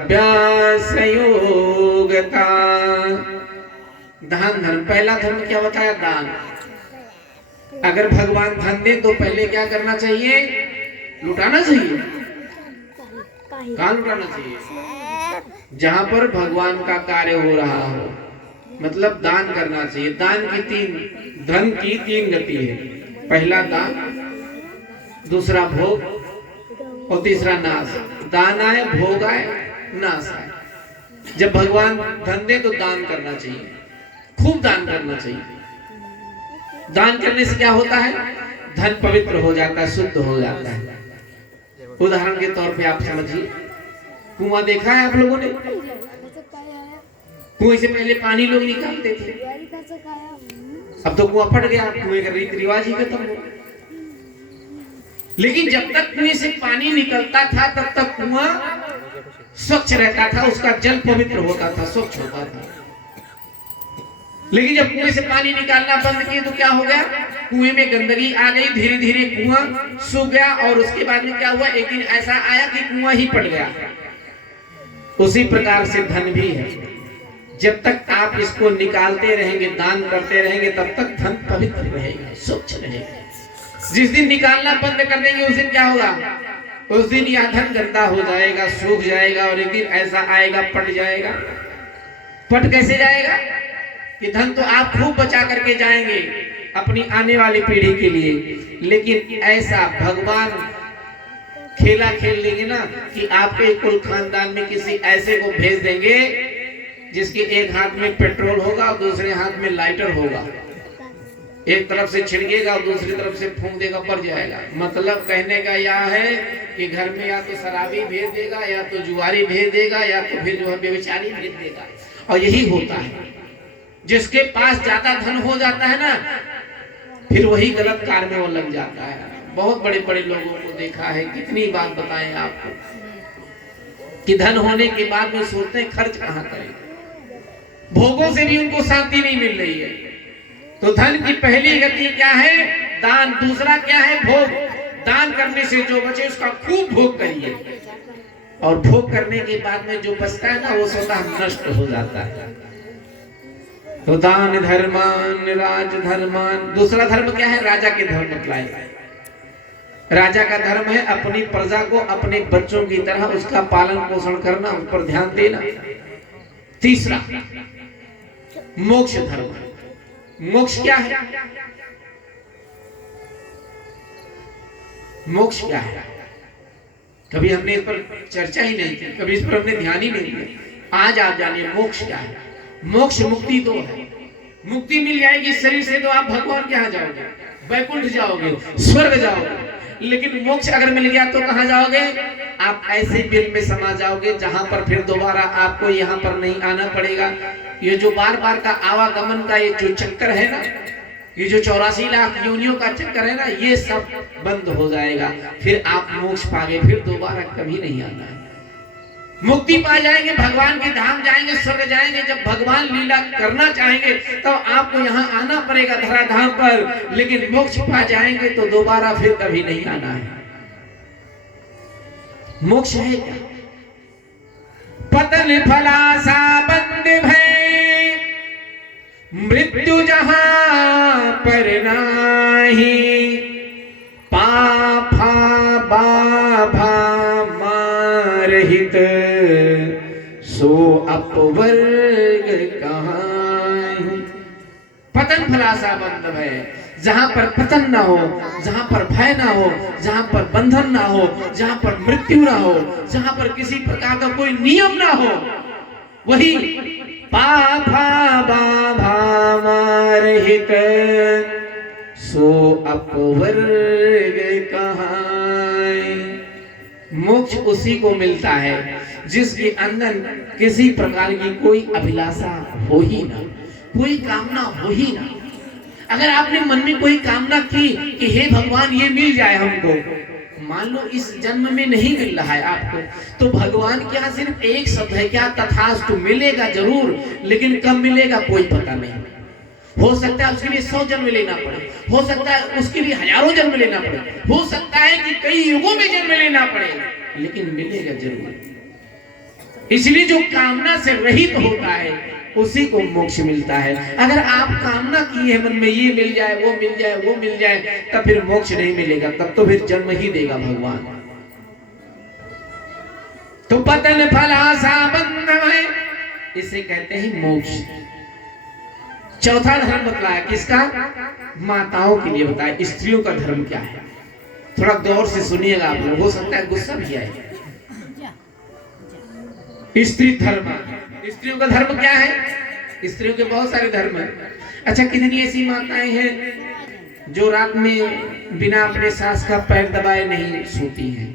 दान धर्म, पहला धर्म क्या बताया? दान। अगर भगवान धन दे तो पहले क्या करना चाहिए? लुटाना चाहिए। कहाँ लुटाना चाहिए? जहां पर भगवान का कार्य हो रहा हो, मतलब दान करना चाहिए। दान की धन की 3 गति है। पहला दान, दूसरा भोग और तीसरा नाश। दान आए, भोग आए, नाश आए। जब भगवान धन दे तो दान करना चाहिए, खूब दान करना चाहिए। दान करने से क्या होता है? धन पवित्र हो जाता है, शुद्ध हो जाता है। उदाहरण के तौर पे आप समझिए, कुआं देखा है आप लोगों ने? कुएं से पहले पानी लोग निकालते थे, अब तो कुआं फट गया, कुएं का रीति रिवाज ही खत्म हो। लेकिन जब तक कुएं से पानी निकलता था तब तक कुआं स्वच्छ रहता था, उसका जल पवित्र होता था, स्वच्छ होता था। लेकिन जब कुएं से पानी निकालना बंद किए तो क्या हो गया, कुएं में गंदगी आ गई, धीरे धीरे कुआं सूख गया। और उसके बाद में क्या हुआ, एक दिन ऐसा आया कि कुआं ही पड़ गया। उसी प्रकार से धन भी है, जब तक आप इसको निकालते रहेंगे, दान करते रहेंगे, तब तक धन पवित्र रहेगा, स्वच्छ रहेगा। जिस दिन निकालना बंद कर देंगे उस दिन क्या होगा, उस दिन यह धन गंदा हो जाएगा, सूख जाएगा। और एक दिन ऐसा आएगा, पट जाएगा। पट कैसे जाएगा कि धन तो आप खूब बचा करके जाएंगे अपनी आने वाली पीढ़ी के लिए, लेकिन ऐसा भगवान खेला खेल लेंगे ना कि आपके कुल खानदान में किसी ऐसे को भेज देंगे जिसके एक हाथ में पेट्रोल होगा और दूसरे हाथ में लाइटर होगा। एक तरफ से छिड़केगा और दूसरी तरफ से फूंक देगा, पड़ जाएगा। मतलब कहने का यह है कि घर में या तो शराबी भेज देगा, या तो जुआरी भेज देगा, या तो फिर जो है व्यभिचारी भेज देगा। और यही होता है, जिसके पास ज्यादा धन हो जाता है ना, फिर वही गलत कार्य में वो लग जाता है। बहुत बड़े बड़े लोगों को देखा है, कितनी बात बताएं आपको, कि धन होने के बाद में सोचते हैं खर्च कहाँ करें, भोगों से भी उनको शांति नहीं मिल रही है। तो धन की पहली गति क्या है, दान। दूसरा क्या है, भोग। दान करने से जो बचे उसका खूब भोग करिए, और भोग करने के बाद में जो बचता है ना, वो स्वतः नष्ट हो जाता है। तो दान धर्मान राज धर्मान। दूसरा धर्म क्या है, राजा के धर्म बतलाए। राजा का धर्म है अपनी प्रजा को अपने बच्चों की तरह उसका पालन पोषण करना, उस पर ध्यान देना। तीसरा मोक्ष धर्म। मोक्ष क्या है, मोक्ष क्या है, कभी हमने इस पर चर्चा ही नहीं की, कभी इस पर हमने ध्यान ही नहीं दिया। आज आप जानिए मोक्ष क्या है। मोक्ष मुक्ति तो है, मुक्ति मिल जाएगी शरीर से तो आप भगवान के यहाँ जाओगे, वैकुंठ जाओगे, स्वर्ग जाओगे। लेकिन मोक्ष अगर मिल गया तो कहाँ जाओगे, आप ऐसे बिल में समा जाओगे जहां पर फिर दोबारा आपको यहाँ पर नहीं आना पड़ेगा। ये जो बार बार का आवागमन का ये जो चक्कर है ना, ये जो 84 लाख योनियों का चक्कर है ना, ये सब बंद हो जाएगा। फिर आप मोक्ष पागे, फिर दोबारा कभी नहीं आना है। मुक्ति पा जाएंगे, भगवान के धाम जाएंगे, स्वर्ग जाएंगे। जब भगवान लीला करना चाहेंगे तब तो आपको यहाँ आना पड़ेगा धराधाम पर, लेकिन मोक्ष पा जाएंगे तो दोबारा फिर कभी नहीं आना है। मोक्ष है क्या, पतन फलासा बंद भय, मृत्यु जहां पर नाही, पाफा बाभा मारहित, सो अपवर्ग कहां। पतन फलासा बंद भय, जहां पर पतन ना हो, जहां पर भय ना हो, जहां पर बंधन ना हो, जहां पर मृत्यु ना हो, जहां पर किसी प्रकार का कोई नियम ना हो, वही पाफा बाभा मारहित, सो अपवर्ग कहां। मोक्ष उसी को मिलता है जिसके अंदर किसी प्रकार की कोई अभिलाषा हो ही ना, कोई कामना हो ही ना। अगर आपने मन में कोई कामना की कि हे भगवान ये मिल जाए हमको, मान लो इस जन्म में नहीं मिल रहा है आपको, तो भगवान के यहाँ सिर्फ एक शब्द है क्या, तथास्तु। मिलेगा जरूर, लेकिन कब मिलेगा कोई पता नहीं। हो सकता है उसके लिए 100 जन्म लेना पड़े, हो सकता है उसके लिए हजारों जन्म लेना पड़े, हो सकता है कि कई युगों में जन्म लेना पड़े, लेकिन मिलेगा जरूर। इसलिए जो कामना से रहित होता है उसी को मोक्ष मिलता है। अगर आप कामना की है मन में ये मिल जाए, वो मिल जाए, वो मिल जाए, तब फिर मोक्ष नहीं मिलेगा, तब तो फिर जन्म ही देगा भगवान। तो पतन फलासा बंध है, इसे कहते हैं मोक्ष। चौथा धर्म बतलाया किसका, माताओं के लिए बताया। स्त्रियों का धर्म क्या है, थोड़ा गौर से सुनिएगा आप लोग, हो सकता है गुस्सा भी आए। स्त्री धर्म, स्त्रियों का धर्म क्या है। स्त्रियों के बहुत सारे धर्म हैं। अच्छा, कितनी ऐसी माताएं हैं जो रात में बिना अपने सास का पैर दबाए नहीं सोती हैं,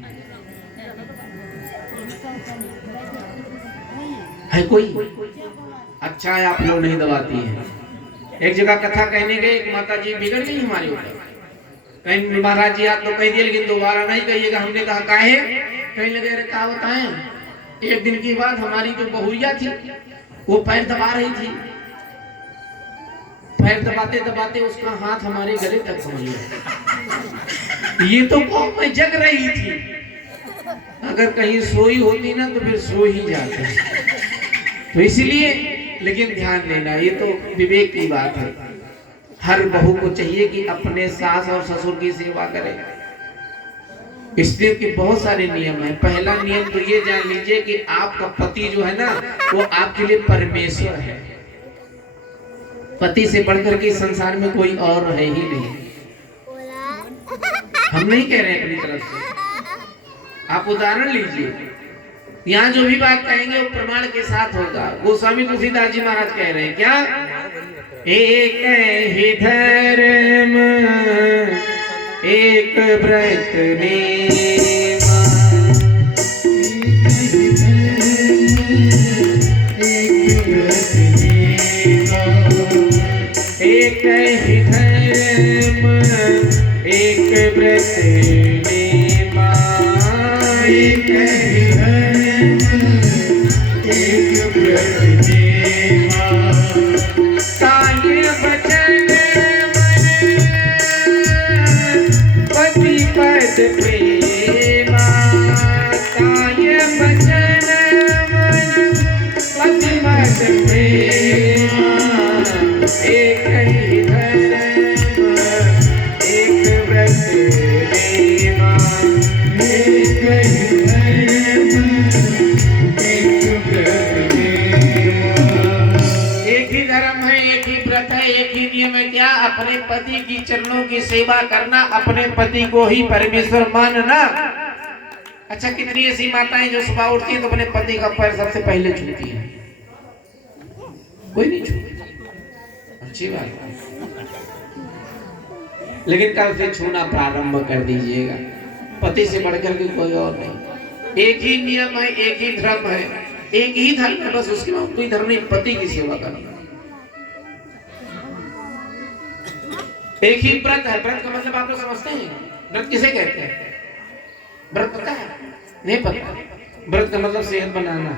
है कोई? अच्छा है आप लोग नहीं दबाती हैं। एक जगह कथा कहने गए, एक माता जी बिगड़ गई हमारे ऊपर, कहीं महाराज जी आप तो कह दिए लेकिन दोबारा नहीं कहिएगा। हमने कहा काहे, कहीं लगे अरे क्या बताएं, एक दिन की बात, हमारी जो बहुरिया थी वो पैर दबा रही थी। पैर दबाते दबाते उसका हाथ हमारे गले तक पहुंच गया। ये तो कौन में जग रही थी, अगर कहीं सोई होती ना तो फिर सो ही जाते। तो इसलिए, लेकिन ध्यान देना, ये तो विवेक की बात है। हर बहू को चाहिए कि अपने सास और ससुर की सेवा करे। इसलिए कि बहुत सारे नियम हैं। पहला नियम तो ये जान लीजिए कि आपका पति जो है ना, वो आपके लिए परमेश्वर है। पति से बढ़कर के संसार में कोई और है ही नहीं। हम नहीं कह रहे हैं अपनी तरफ से, आप उदाहरण लीजिए। यहाँ जो भी बात कहेंगे वो प्रमाण के साथ होगा। गोस्वामी तुलसीदास जी महाराज कह रहे हैं क्या, एक ही धर्म एक व्रत एक ही धर्म एक व्रत एक ही धर्म एक व्रत ताये बचन पति पद प्रेमा, ताये बचन पति पद प्रेमा, एक ही धर्म एक व्रत प्रेमा, एक ही धर्म एक व्रत प्रेमा। एक ही धर्म है, एक ही व्रत है, एक ही नियम है। क्या? अपने पति की चरणों की सेवा करना, अपने पति को ही परमेश्वर मानना। अच्छा, कितनी ऐसी माताएं जो सुबह उठती हैं तो अपने पति का पैर सबसे पहले छूती है? कोई नहीं छूती, अच्छी बात है। लेकिन कल से छूना प्रारंभ कर दीजिएगा। पति से बढ़कर के कोई और नहीं। एक ही नियम है, एक ही धर्म है, एक ही धर्म है, बस उसके बाद कोई धर्म नहीं। पति की सेवा करना। एक ही व्रत है। व्रत का मतलब आप लोग समझते हैं? व्रत किसे कहते हैं? व्रत पता है? नहीं पता? व्रत का मतलब सेहत बनाना,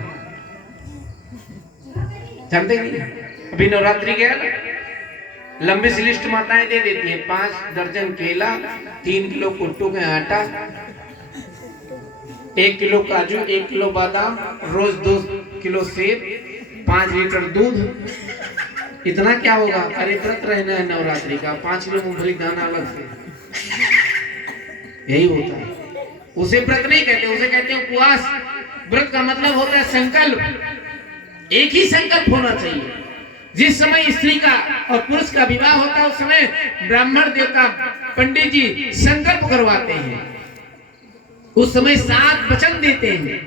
जानते नहीं? अभी नवरात्रि गया ना, लंबी सी लिस्ट माताएं दे देती हैं। 5 दर्जन केला, 3 किलो कुट्टू का आटा, 1 किलो काजू, 1 किलो बादाम, रोज 2 किलो सेब, 5 लीटर दूध। इतना क्या होगा? अरे व्रत रहना है नवरात्रि का। 5 किलो मूंगफली दाना अलग से, यही होता है। उसे व्रत नहीं कहते, उसे कहते हैं उपवास। व्रत का मतलब होता है संकल्प। एक ही संकल्प होना चाहिए। जिस समय स्त्री का और पुरुष का विवाह होता है उस समय ब्राह्मण देवता पंडित जी संकल्प करवाते हैं। उस समय 7 वचन देते हैं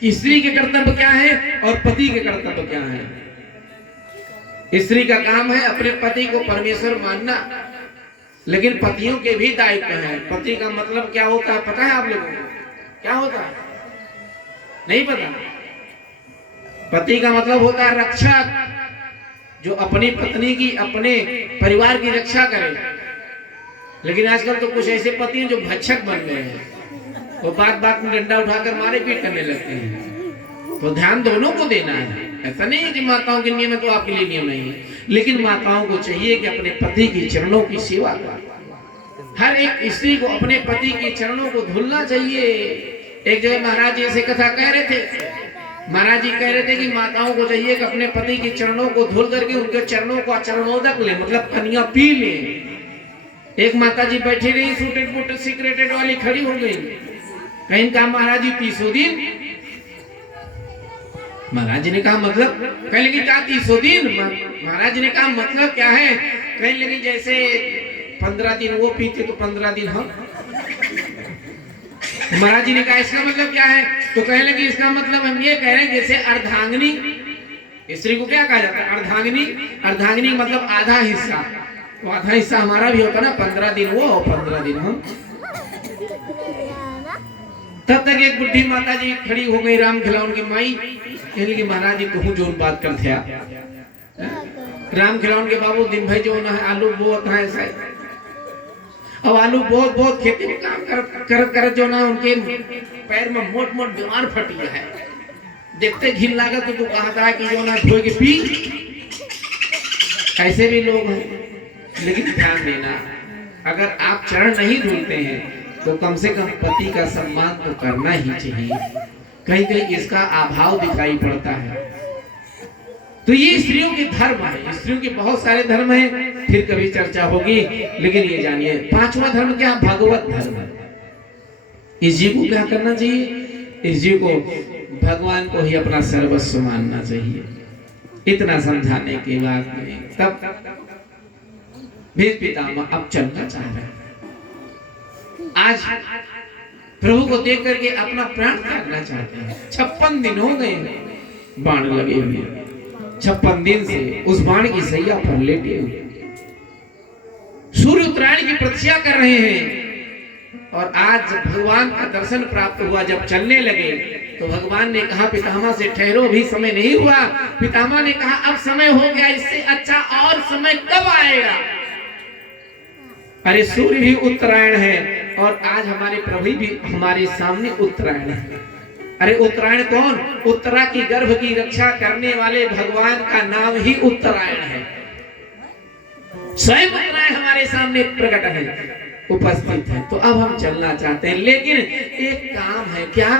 कि स्त्री के कर्तव्य क्या है और पति के कर्तव्य क्या है। स्त्री का काम है अपने पति को परमेश्वर मानना, लेकिन पतियों के भी दायित्व है। पति का मतलब क्या होता है पता है आप लोगों को? क्या होता है? नहीं पता? पति का मतलब होता है रक्षक, जो अपनी पत्नी की, अपने परिवार की रक्षा करे। लेकिन आजकल तो कुछ ऐसे पति हैं जो भक्षक बन गए हैं, वो बात बात में डंडा उठाकर मारे पीट करने लगते हैं। तो ध्यान दोनों को देना है। ऐसा नहीं है कि माताओं के नियम है तो आपके लिए नियम नहीं है, लेकिन माताओं को चाहिए कि अपने पति की चरणों की सेवा करें। हर एक स्त्री को अपने पति के चरणों को धुलना चाहिए। एक जगह महाराज जी ऐसे कथा कह रहे थे। महाराज जी कह रहे थे कि माताओं को चाहिए कि अपने पति के चरणों को धुल करके उनके चरणों को चरणोदक ले, मतलब कन्या पी ले। एक माता जी बैठी रही, सूटेड बूटेड सिक्रेटेड वाली खड़ी हो गई। कहीं कहा महाराज जी 30 दिन। महाराज जी ने कहा मतलब? कहने लगी क्या 30 दिन? महाराज जी ने कहा मतलब क्या है? कहने लगी जैसे 15 दिन वो पीते तो 15 दिन हम। महाराज जी ने कहा इसका मतलब क्या है? तो कहने लगी इसका मतलब हम ये कह रहे हैं जैसे अर्धांगिनी, स्त्री को क्या कहा जाता है? अर्धांगिनी। अर्धांगिनी मतलब आधा हिस्सा। तो आधा हिस्सा हमारा भी होता ना, 15 दिन वो और 15 दिन हम। तब तक एक बुढ़ी माता जी खड़ी हो गई, राम खिलावन की माई। कहने लगी महाराज जी कहूँ जो बात करते राम खिलावन के बाबू दिन भाई जो है आलू बोत है ऐसा। अब आलू बहुत खेती में काम कर जो ना उनके पैर में मोट बीमार फटी है। देखते घिन लागत तो कहा कि जो ना धोए के पी, ऐसे भी लोग हैं। लेकिन ध्यान देना, अगर आप चरण नहीं धुलते हैं तो कम से कम पति का सम्मान तो करना ही चाहिए। कहीं कहीं इसका अभाव दिखाई पड़ता है। तो ये स्त्रियों के धर्म है, स्त्रियों के बहुत सारे धर्म हैं, फिर कभी चर्चा होगी। लेकिन ये जानिए, पांचवा धर्म क्या? भगवत धर्म। इस जीव को क्या करना चाहिए? इस जीव को भगवान को ही अपना सर्वस्व मानना चाहिए। इतना समझाने के बाद में तब भीष्म पितामह अब चलना चाह रहे हैं। आज प्रभु को देख करके अपना प्राण त्यागना चाहते हैं। 56 दिन हो गए बाण लगे हुए, 56 दिन से उस बाण की सैया पर लेटे हुए सूर्य उत्तरायण की प्रतीक्षा कर रहे हैं। और आज भगवान का दर्शन प्राप्त हुआ। जब चलने लगे तो भगवान ने कहा पितामह से ठहरो, भी समय नहीं हुआ। पितामह ने कहा अब समय हो गया, इससे अच्छा और समय कब आएगा? अरे सूर्य भी उत्तरायण है और आज हमारे प्रभु भी हमारे सामने उत्तरायण है। अरे उत्तरायण कौन? उत्तरा की गर्भ की रक्षा करने वाले भगवान का नाम ही उत्तरायण है। स्वयं उत्तरायण हमारे सामने प्रकट है, उपस्थित है। तो अब हम चलना चाहते हैं, लेकिन एक काम है। क्या?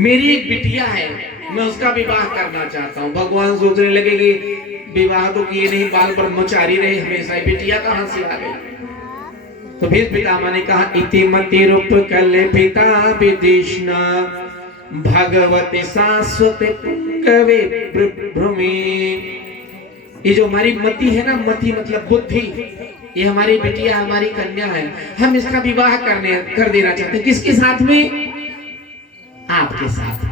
मेरी एक बिटिया है, मैं उसका विवाह करना चाहता हूँ। भगवान सोचने लगे कि विवाह तो किए नहीं, बाल ब्रह्मचारी रहे हमेशा, बिटिया कहां से आ गई? तो फिर पितामह ने कहा इतिमति रूप कल्पिता विदिष्णा भगवती शाश्वत पुंगवे भ्रूमि। ये जो हमारी मति है ना, मति मतलब बुद्धि, ये हमारी बिटिया हमारी कन्या है। हम इसका विवाह कर देना चाहते हैं। किसके साथ में? आपके साथ।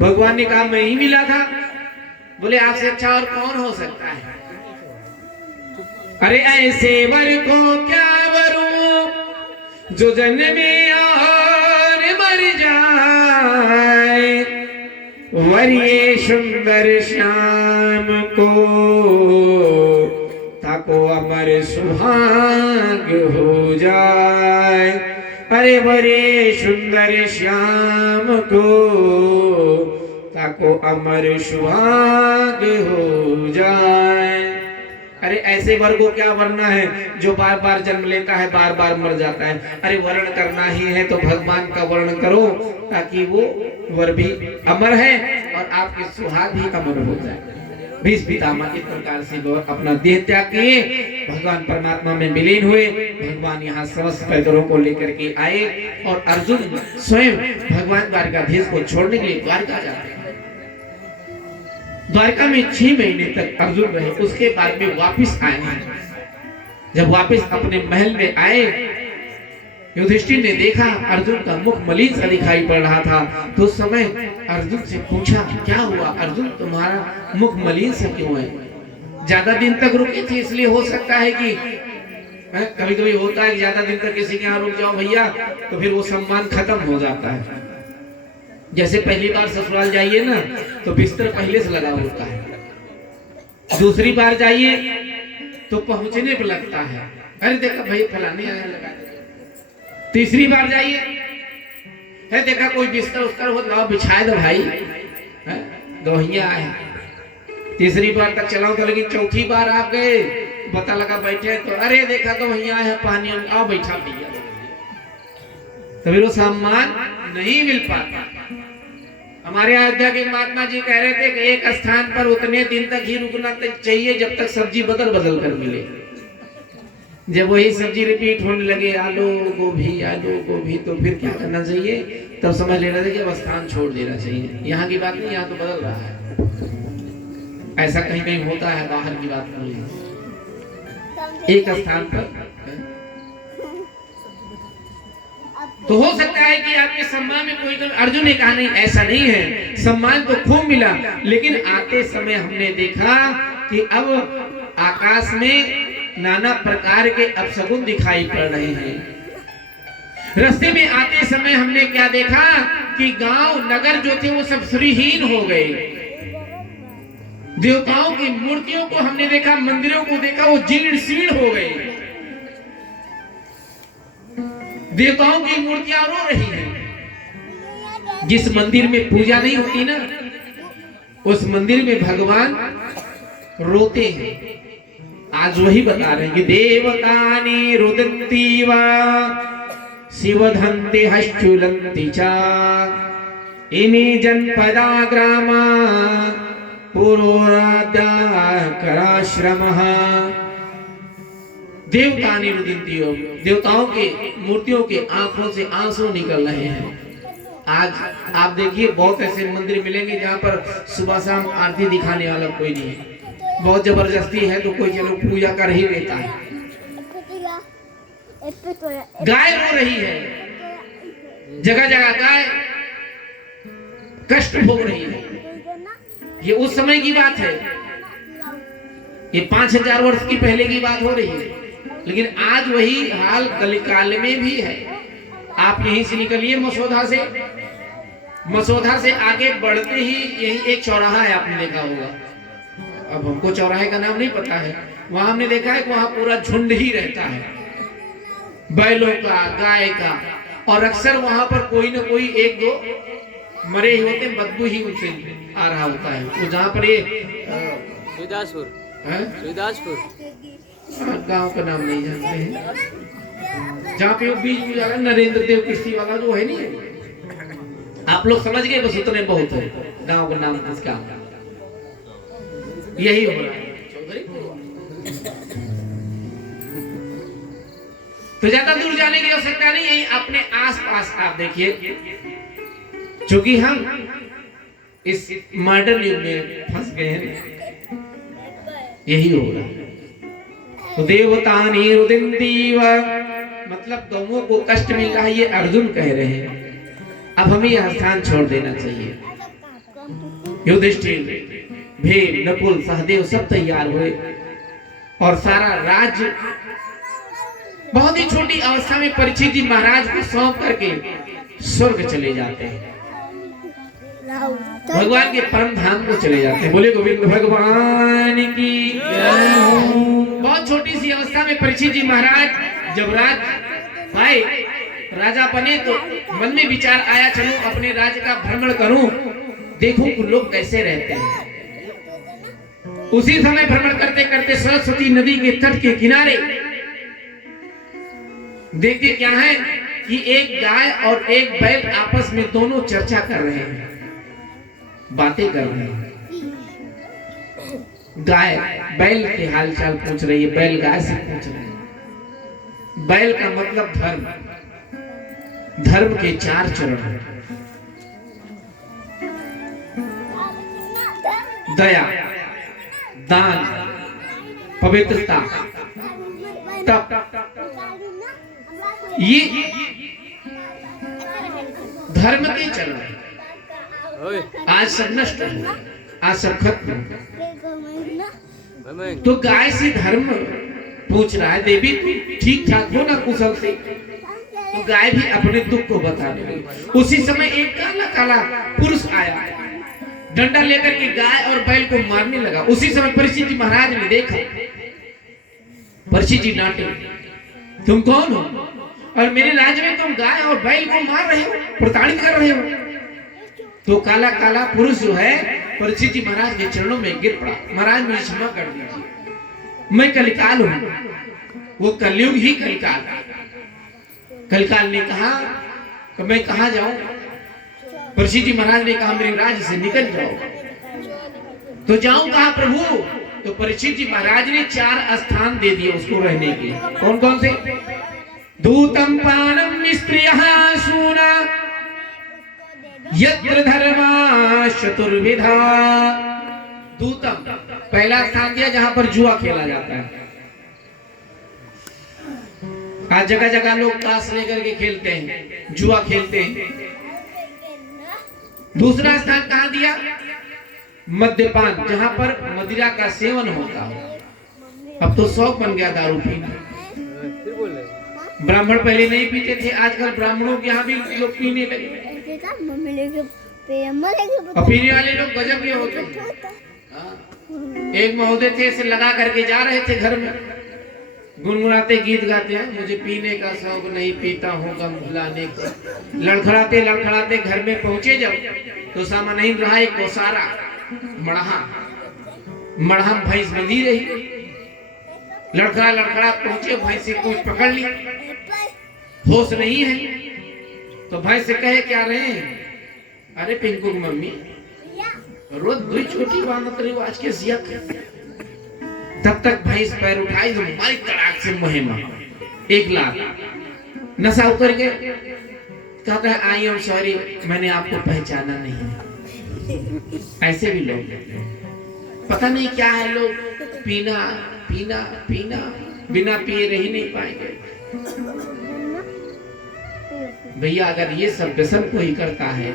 भगवान ने कहा मैं ही मिला था। बोले आपसे अच्छा और कौन हो सकता है? अरे ऐसे वर को क्या वरूं जो जन्मे और मर जाए, वर ये सुंदर श्याम को ताको अमर सुहाग हो जाए। अरे बड़े सुंदर श्याम को ताको अमर सुहाग हो जाए। अरे ऐसे वर को क्या वरना है जो बार बार जन्म लेता है, बार बार मर जाता है। अरे वर्ण करना ही है तो भगवान का वर्ण करो, ताकि वो वर भी अमर है और आपके सुहाग भी अमर हो जाए। भीष्म पितामह इस प्रकार से अपना देह त्याग किए, भगवान परमात्मा में विलीन हुए। भगवान यहाँ समस्त पैदलों को लेकर के आए और अर्जुन स्वयं भगवान द्वारकाधीश को छोड़ने के लिए द्वारका जाते हैं। द्वारका में 6 महीने तक अर्जुन रहे, उसके बाद में वापिस आए हैं। जब वापिस अपने महल में आए, युधिष्ठिर ने देखा अर्जुन का मुख मलिन सा दिखाई पड़ रहा था। तो उस समय अर्जुन से पूछा क्या हुआ अर्जुन, तुम्हारा मुख मलिन सा क्यों है? ज्यादा दिन तक रुके थे इसलिए हो सकता है कि कभी कभी होता है कि ज्यादा दिन तक किसी के यहाँ रुक जाओ भैया तो फिर वो सम्मान खत्म हो जाता है। जैसे पहली बार ससुराल जाइए ना तो बिस्तर पहले से लगा होता है, दूसरी बार जाइए तो पहुंचने पर लगता है अरे देखा भाई फलाने आया लगा। तीसरी बार जाइए है देखा कोई बिस्तर उस्तर हो लाओ बिछाए दो भाई, दोहिया आए। तीसरी बार तक चलाओ तो, लेकिन चौथी बार आप गए पता लगा बैठे तो अरे देखा तो वहीं आए पानी आओ बैठा भैया, तो फिर वो सम्मान नहीं मिल पाता। हमारे अयोध्या के महात्मा जी कह रहे थे कि एक स्थान पर उतने दिन तक ही रुकना चाहिए जब तक सब्जी बदल बदल कर मिले। जब वही सब्जी रिपीट होने लगे आलू गोभी तो फिर क्या करना चाहिए? तब समझ लेना चाहिए कि अब स्थान छोड़ देना चाहिए। यहाँ की बात नहीं, यहाँ तो बदल रहा है। ऐसा कहीं कहीं होता है, बाहर की बात नहीं है। एक स्थान पर तो हो सकता है कि आपके सम्मान में कोई कमी। अर्जुन ने कहा नहीं ऐसा नहीं है, सम्मान तो खूब मिला, लेकिन आते समय हमने देखा कि अब आकाश में नाना प्रकार के अपशगुन दिखाई पड़ रहे हैं। रास्ते में आते समय हमने क्या देखा कि गांव नगर जो थे वो सब श्रीहीन हो गए। देवताओं की मूर्तियों को हमने देखा, मंदिरों को देखा वो जीर्ण शीर्ण हो गए। देवताओं की मूर्तियां रो रही हैं, जिस मंदिर में पूजा नहीं होती ना, उस मंदिर में भगवान रोते हैं। आज वही बता रहे हैं कि देवतानि रुदन्ति वा शिवधन्ति हश्चुलन्ति च इमे जनपदा ग्रामा पुरोराद्या कराश्रमः। देवतानि रुदन्ति, देवताओं के मूर्तियों के आंखों से आंसू निकल रहे हैं। आज आप देखिए बहुत ऐसे मंदिर मिलेंगे जहाँ पर सुबह शाम आरती दिखाने वाला कोई नहीं है। बहुत जबरदस्ती है तो कोई चलो पूजा कर ही लेता है। गाय रो रही है, जगह जगह गाय कष्ट भोग रही है। ये उस समय की बात है, ये 5000 वर्ष की पहले की बात हो रही है, लेकिन आज वही हाल कलिकाल में भी है। आप यहीं से निकलिए मसौधा से आगे बढ़ते ही यही एक चौराहा है, आपने देखा होगा। अब हमको चौराहे का नाम नहीं पता है, वहां हमने देखा है कि वहां पूरा झुंड ही रहता है, बैलों का, गाय का, और अक्सर वहां पर कोई न कोई एक दो मरे ही होते, बदबू ही उनसे आ रहा होता है। तो जहाँ पर ये सुदासपुर गांव का नाम नहीं जानते हैं, जहाँ पे वो बीज वाला नरेंद्र देव कृषि वाला जो है नहीं, आप लोग समझ गए, बस उतने बहुत है। गांव का नाम इसका यही हो रहा है। तो ज्यादा दूर जाने की आवश्यकता नहीं, यही अपने आसपास आप देखिए। क्योंकि हम इस मॉडर्न युग में फंस गए हैं, यही हो रहा है। तो देवतानि रुदन्ति वा, मतलब गौओं को कष्ट मिल रहा है, ये अर्जुन कह रहे हैं। अब हमें यह स्थान छोड़ देना चाहिए। युधिष्ठिर, भीम, नकुल, सहदेव सब तैयार हुए और सारा राज्य बहुत ही छोटी अवस्था में परीक्षित जी महाराज को सौंप करके स्वर्ग चले जाते हैं, भगवान के परम धाम को चले जाते हैं। बोले गोविंद भगवान की जय। बहुत छोटी सी अवस्था में परीक्षित जी महाराज जब राज पाए, राजा बने, तो मन में विचार आया, चलो अपने राज्य का भ्रमण करूं, देखूं कि लोग कैसे रहते हैं। उसी समय भ्रमण करते करते सरस्वती नदी के तट के किनारे देखते क्या है कि एक गाय और एक बैल आपस में दोनों चर्चा कर रहे हैं, बातें कर रहे हैं। गाय बैल के हालचाल पूछ रही है, बैल गाय से पूछ रहे हैं। बैल का मतलब धर्म, धर्म के 4 चरण हैं। दया, दान, पवित्रता, तप, ये धर्म के चरण हैं। आज सब नष्ट है, आज सब खत्म। तो गाय से धर्म पूछ रहा है, देवी ठीक ठाक हो ना कुशल से? तो गाय भी अपने दुख को बता रही। उसी समय एक काला काला पुरुष आया, डंडा लेकर के गाय और बैल को मारने लगा। उसी समय परीक्षित जी महाराज ने देखा। परीक्षित जी डांटे, तुम कौन हो और मेरे राज्य में तुम गाय और बैल को मार रहे हो, प्रताड़ित कर रहे हो? तो काला काला पुरुष जो है परीक्षित जी महाराज के चरणों में गिर पड़ा। महाराज मुझे क्षमा कर दीजिए, मैं कलिकाल हूं, वो कलयुग ही कलिकाल। कलिकाल ने कहा कि मैं कहां जाऊं? परीक्षित जी महाराज ने कहा मेरे राज्य से निकल जाओ। तो जाऊं कहां प्रभु? तो परीक्षित जी महाराज ने 4 स्थान दे दिए उसको रहने के। कौन कौन से? दूतम पानम निस्त्रियः सूना यत्र धर्मा चतुर्विधा। दूतम पहला स्थान दिया जहां पर जुआ खेला जाता है। आज जगह जगह लोग ताश लेकर के खेलते हैं, जुआ खेलते हैं। दूसरा स्थान कहां दिया? मद्यपान, जहां पर मदिरा का सेवन होता है। अब तो शौक बन गया दारू पीना। ब्राह्मण पहले नहीं पीते थे, आजकल ब्राह्मणों के यहाँ भी लोग पीने लगे। पीने वाले लोग गजब के होते हैं। एक महोदय थे, से लगा करके जा रहे थे घर में, गुनगुनाते गीत गाते हैं, मुझे पीने का शौक नहीं, पीता हूँ गम भुलाने को। लड़खड़ाते लड़खड़ाते घर में पहुंचे जब, तो सामा नहीं रहा एक कोसारा मढ़ा भैंस बंधी रही। लड़खड़ा लड़खड़ा पहुंचे, भैंस से पूंछ पकड़ ली, होश नहीं है। तो भैंस से कहे क्या रहे, अरे पिंकू की मम्मी रोज दो छोटी बात रही आज के सिया। तब तक भैंस पैर उठाई तो मारी तड़ाक से मुहिमा 1 लाख नशा उतर के कहता है आई एम सॉरी, मैंने आपको पहचाना नहीं। ऐसे भी लोग पता नहीं क्या है, लोग पीना पीना पीना बिना पिए रह नहीं पाएंगे। भैया अगर ये सब व्यसन कोई करता है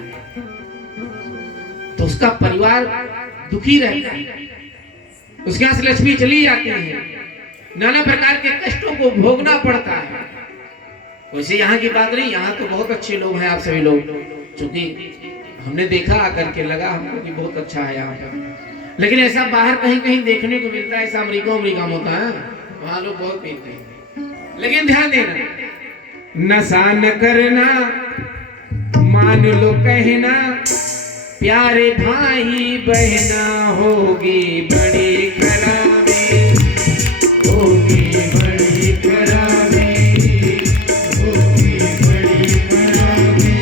तो उसका परिवार दुखी रहता है, उसके यहाँ से लक्ष्मी चली जाती है, नाना प्रकार के कष्टों को भोगना पड़ता है। वैसे यहाँ की बात नहीं, यहाँ तो बहुत अच्छे लोग हैं आप सभी लोग, क्योंकि हमने देखा आकर के लगा हमको कि बहुत अच्छा है यहाँ पर। लेकिन ऐसा बाहर कहीं कहीं देखने को मिलता है, ऐसा अमेरिका में होता है, वहाँ लोग बहुत पीते हैं। लेकिन ध्यान देना, नशा न करना, मान लो कहना, प्यारे भाई बहना होगी बड़ी खराबी, होगी बड़ी खराबी, होगी बड़ी खराबी।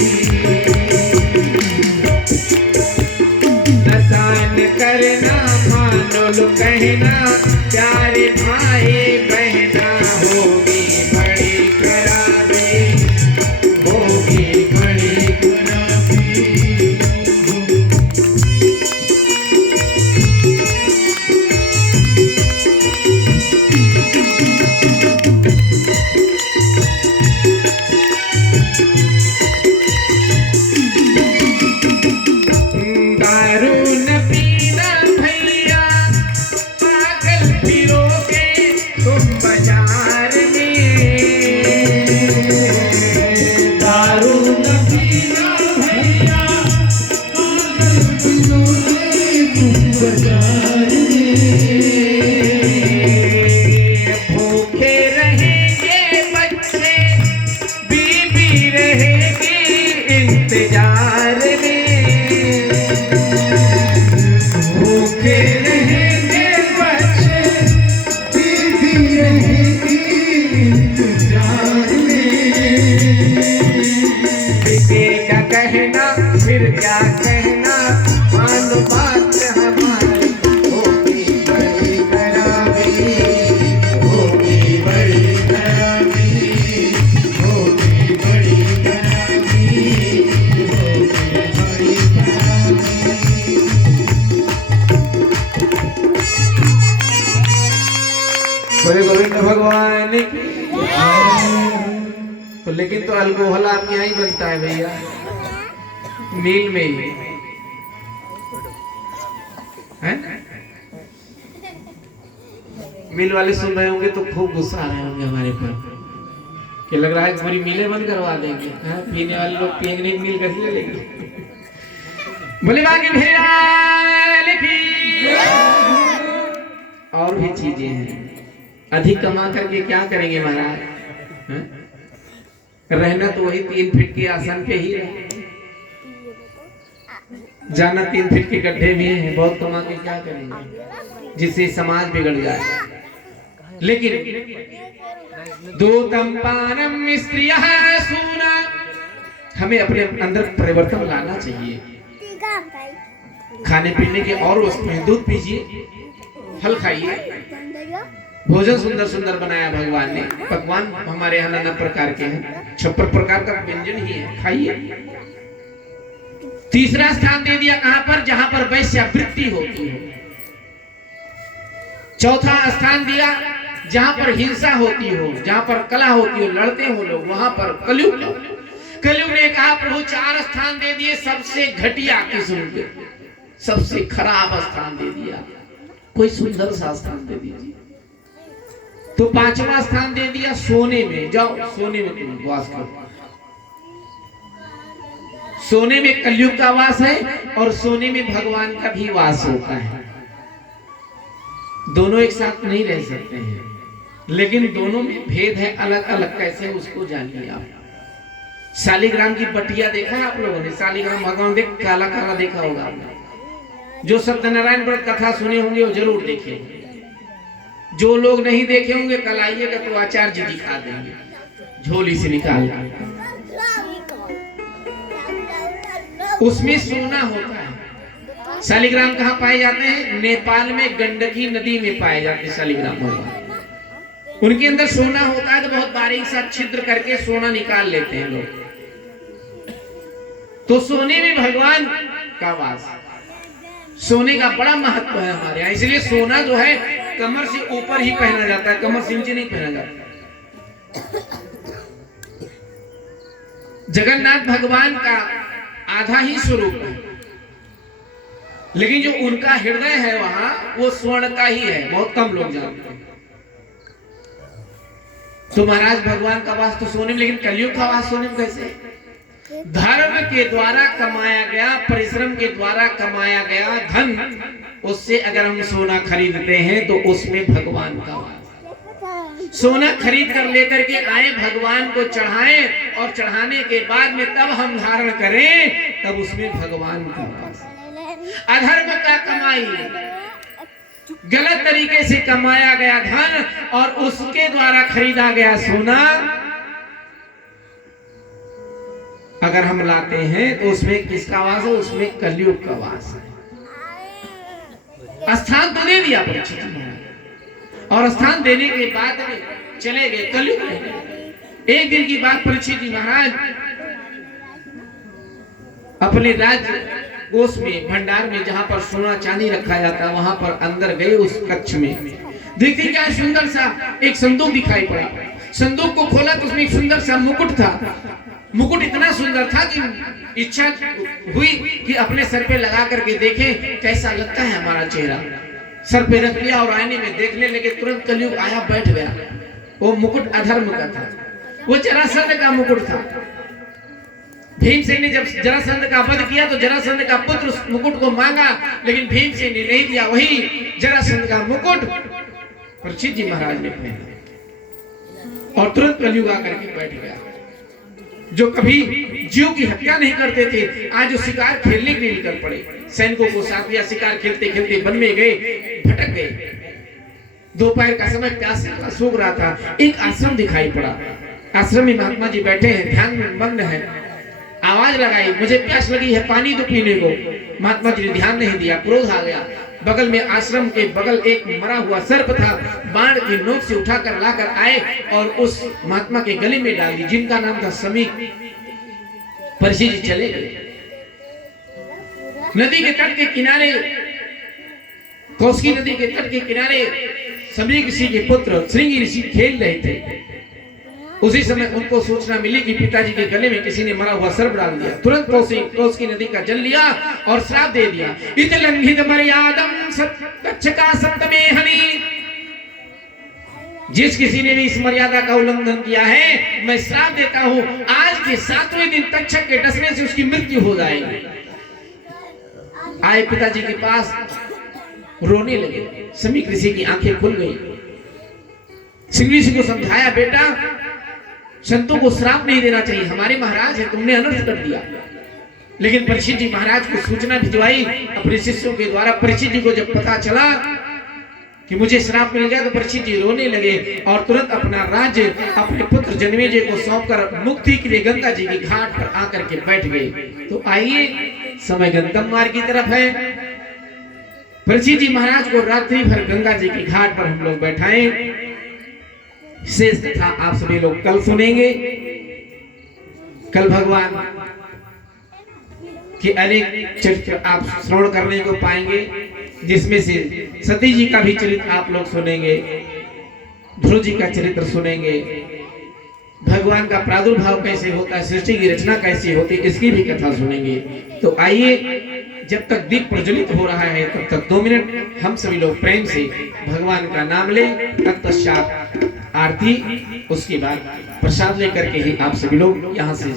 नशा न करना, मान लो कहना, प्यारे भाई बहना होगी बड़ी खराबी, होगी बड़ी खराबी। भूखे रहेंगे बच्चे, बीबी रहेगी इंतजार में, भूखे रहेंगे बच्चे, बीबी रहेगी इंतजार में। बेटे का कहना फिर क्या कहना, मान बात हमारी, होगी बड़ी खराबी, होगी बड़ी खराबी, होगी बड़ी खराबी, होगी बड़ी खराबी। बोले गोविंद भगवान की। तो लेकिन तो अल्कोहल आपके यहाँ ही बनता है भैया, मील में ही है? मिल वाले सुन रहे होंगे तो खूब गुस्सा आ रहे होंगे हमारे पर, कि लग रहा है हमारी मिलें बंद करवा देंगे। पीने वाले लोग पिएंगे नहीं, मिल कैसे ले लेंगे। बोले बाकी भैया और भी चीजें हैं, अधिक कमा करके क्या करेंगे महाराज? रहना तो वही 3 फीट के आसन पे ही रहे, जाना 3 फीट के गड्ढे में है, बहुत कमा के क्या करेंगे, जिससे समाज बिगड़ जाए। लेकिन दो तंपानम स्त्रियः सूना, हमें अपने अंदर परिवर्तन लाना चाहिए। खाने पीने के और वस्तुएं, दूध पीजिए, फल खाइए, भोजन सुंदर सुंदर बनाया भगवान ने। पकवान हमारे यहाँ नाना प्रकार के हैं, 56 प्रकार का व्यंजन ही है, खाइए। तीसरा स्थान दे दिया कहां पर? जहां पर वैश्यावृत्ति होती है। चौथा स्थान दिया जहां पर हिंसा होती हो, जहां पर कला होती हो, लड़ते हो लोग, वहां पर कलयुग। कलयुग ने कहा प्रभु 4 स्थान दे दिए, सबसे घटिया किस्म के, सबसे खराब स्थान दे दिया, कोई सुंदर सा स्थान दे दीजिए। तो 5वां स्थान दे दिया सोने में, जाओ सोने में तुम वास करो। सोने में कलयुग का वास है और सोने में भगवान का भी वास होता है, दोनों एक साथ नहीं रह सकते हैं। लेकिन दोनों में भेद है, अलग अलग कैसे उसको जानिए आप। शालिग्राम की बटिया देखा है आप लोगों ने? शालिग्राम भगवान देख काला काला देखा होगा आपने। जो सत्यनारायण व्रत कथा सुने होंगे वो जरूर देखे, जो लोग नहीं देखे होंगे कल आइएगा तो आचार्य जी दिखा देंगे झोली से निकाल। उसमें सोना होता है। शालिग्राम कहाँ पाए जाते हैं? नेपाल में गंडकी नदी में पाए जाते हैं शालिग्राम भगवान। उनके अंदर सोना होता है तो बहुत बारीक सा छिद्र करके सोना निकाल लेते हैं लोग। तो सोने में भगवान का वास, सोने का बड़ा महत्व है हमारे यहाँ। इसलिए सोना जो है कमर से ऊपर ही पहना जाता है, कमर से नीचे नहीं पहना जाता। जगन्नाथ भगवान का आधा ही स्वरूप है, लेकिन जो उनका हृदय है वहां वो स्वर्ण का ही है, बहुत कम लोग जानते हैं। तो महाराज भगवान का वास तो सोने में, लेकिन कलयुग का वास सोने में कैसे? धर्म के द्वारा कमाया गया, परिश्रम के द्वारा कमाया गया धन, उससे अगर हम सोना खरीदते हैं तो उसमें भगवान का वास। सोना खरीद कर लेकर के आए, भगवान को चढ़ाएं और चढ़ाने के बाद में तब हम धारण करें, तब उसमें भगवान का वास। अधर्म का कमाई, गलत तरीके से कमाया गया धन और उसके द्वारा खरीदा गया सोना अगर हम लाते हैं तो उसमें किसका वास है? उसमें कलयुग का वास है। स्थान तो दे दिया परीक्षित महाराज, और स्थान देने के बाद में चले गए कलयुग में। एक दिन की बात, परीक्षित महाराज अपने राज्य कोष में, भंडार में, जहां पर सोना चांदी रखा जाता है, वहां पर अंदर गए उस कक्ष में। देखते क्या सुंदर सा एक संदूक दिखाई पड़ा। संदूक को खोला तो उसमें एक सुंदर सा मुकुट था। मुकुट इतना सुंदर था कि इच्छा हुई कि अपने सर पे लगा करके देखें कैसा लगता है हमारा चेहरा। सर पे रख लिया और आईने में देख ले, लेकिन तुरंत कलयुग आया, बैठ गया। वो मुकुट अधर्म का था, वो जरासंध का मुकुट था। भीमसेन ने जब जरासंध का वध किया तो जरासंध का पुत्र उस मुकुट को मांगा, लेकिन भीमसेन ने नहीं दिया। वही जरासंध का मुकुट परीक्षित जी महाराज ने पहना और तुरंत कलयुग आकर के बैठ गया। जो कभी जीव की हत्या नहीं करते थे, आज जो शिकार खेलने के लिए निकल पड़े। सैनिकों को साथ लिया, शिकार खेलते खेलते वन में गए, भटक गए। दोपहर का समय, प्यास से सूख रहा था। एक आश्रम दिखाई पड़ा। आश्रम में महात्मा जी बैठे हैं, ध्यान में मग्न है। आवाज लगाई, मुझे प्यास लगी है, पानी दो पीने को। महात्मा जी ने ध्यान नहीं दिया, क्रोध आ गया। बगल में, आश्रम के बगल एक मरा हुआ सर्प था, बाण की नोक से उठाकर लाकर आए और उस महात्मा के गले में डाल दी, जिनका नाम था समीक। परीक्षित जी चले गए। नदी के तट के किनारे, कौशिकी नदी के तट के किनारे समीक ऋषि के पुत्र श्रृंगी ऋषि खेल रहे थे। उसी समय उनको सूचना मिली कि पिताजी के गले में किसी ने मरा हुआ सर्प डाल दिया। तुरंत कौशिकी नदी का जल लिया और श्राप दे दिया। इत लंघित मर्यादम कच्छका सप्तमेहनि। जिस किसी ने भी इस मर्यादा का उल्लंघन किया है, मैं श्राप देता हूं, आज के 7वें दिन तक्षक के डसने से उसकी मृत्यु हो जाएगी। आए पिताजी के पास, रोने लगे। समीक ऋषि की आंखें खुल गई। श्रृंगी ऋषि को समझाया, बेटा संतों को श्राप नहीं देना चाहिए, हमारे महाराज है, तुमने अनर्थ कर दिया। लेकिन परीक्षित जी महाराज को सूचना भिजवाई अपने शिष्यों के द्वारा। परीक्षित जी को जब पता चला कि मुझे श्राप मिल गया तो परीक्षित जी रोने लगे और तुरंत अपना राज्य अपने पुत्र जन्मेजय को सौंपकर मुक्ति के लिए गंगा जी के घाट पर आकर के बैठ गए। तो आइए, समय गंतव्य मार्ग की तरफ है। परीक्षित जी महाराज को रात्रि भर गंगा जी के घाट पर हम लोग बैठाएं। शेष कथा आप सभी लोग कल सुनेंगे। कल भगवान के अनेक चरित्र आप श्रवण करने को पाएंगे, जिसमें से सती जी का भी चरित्र आप लोग सुनेंगे, ध्रुव जी का चरित्र सुनेंगे, भगवान का प्रादुर्भाव कैसे होता है, सृष्टि की रचना कैसी होती है, इसकी भी कथा सुनेंगे। तो आइए, जब तक दीप प्रज्वलित हो रहा है तब तक 2 मिनट हम सभी लोग प्रेम से भगवान का नाम ले। तत्पश्चात आरती, उसके बाद प्रसाद लेकर के ही आप सभी लोग यहाँ से जाएं।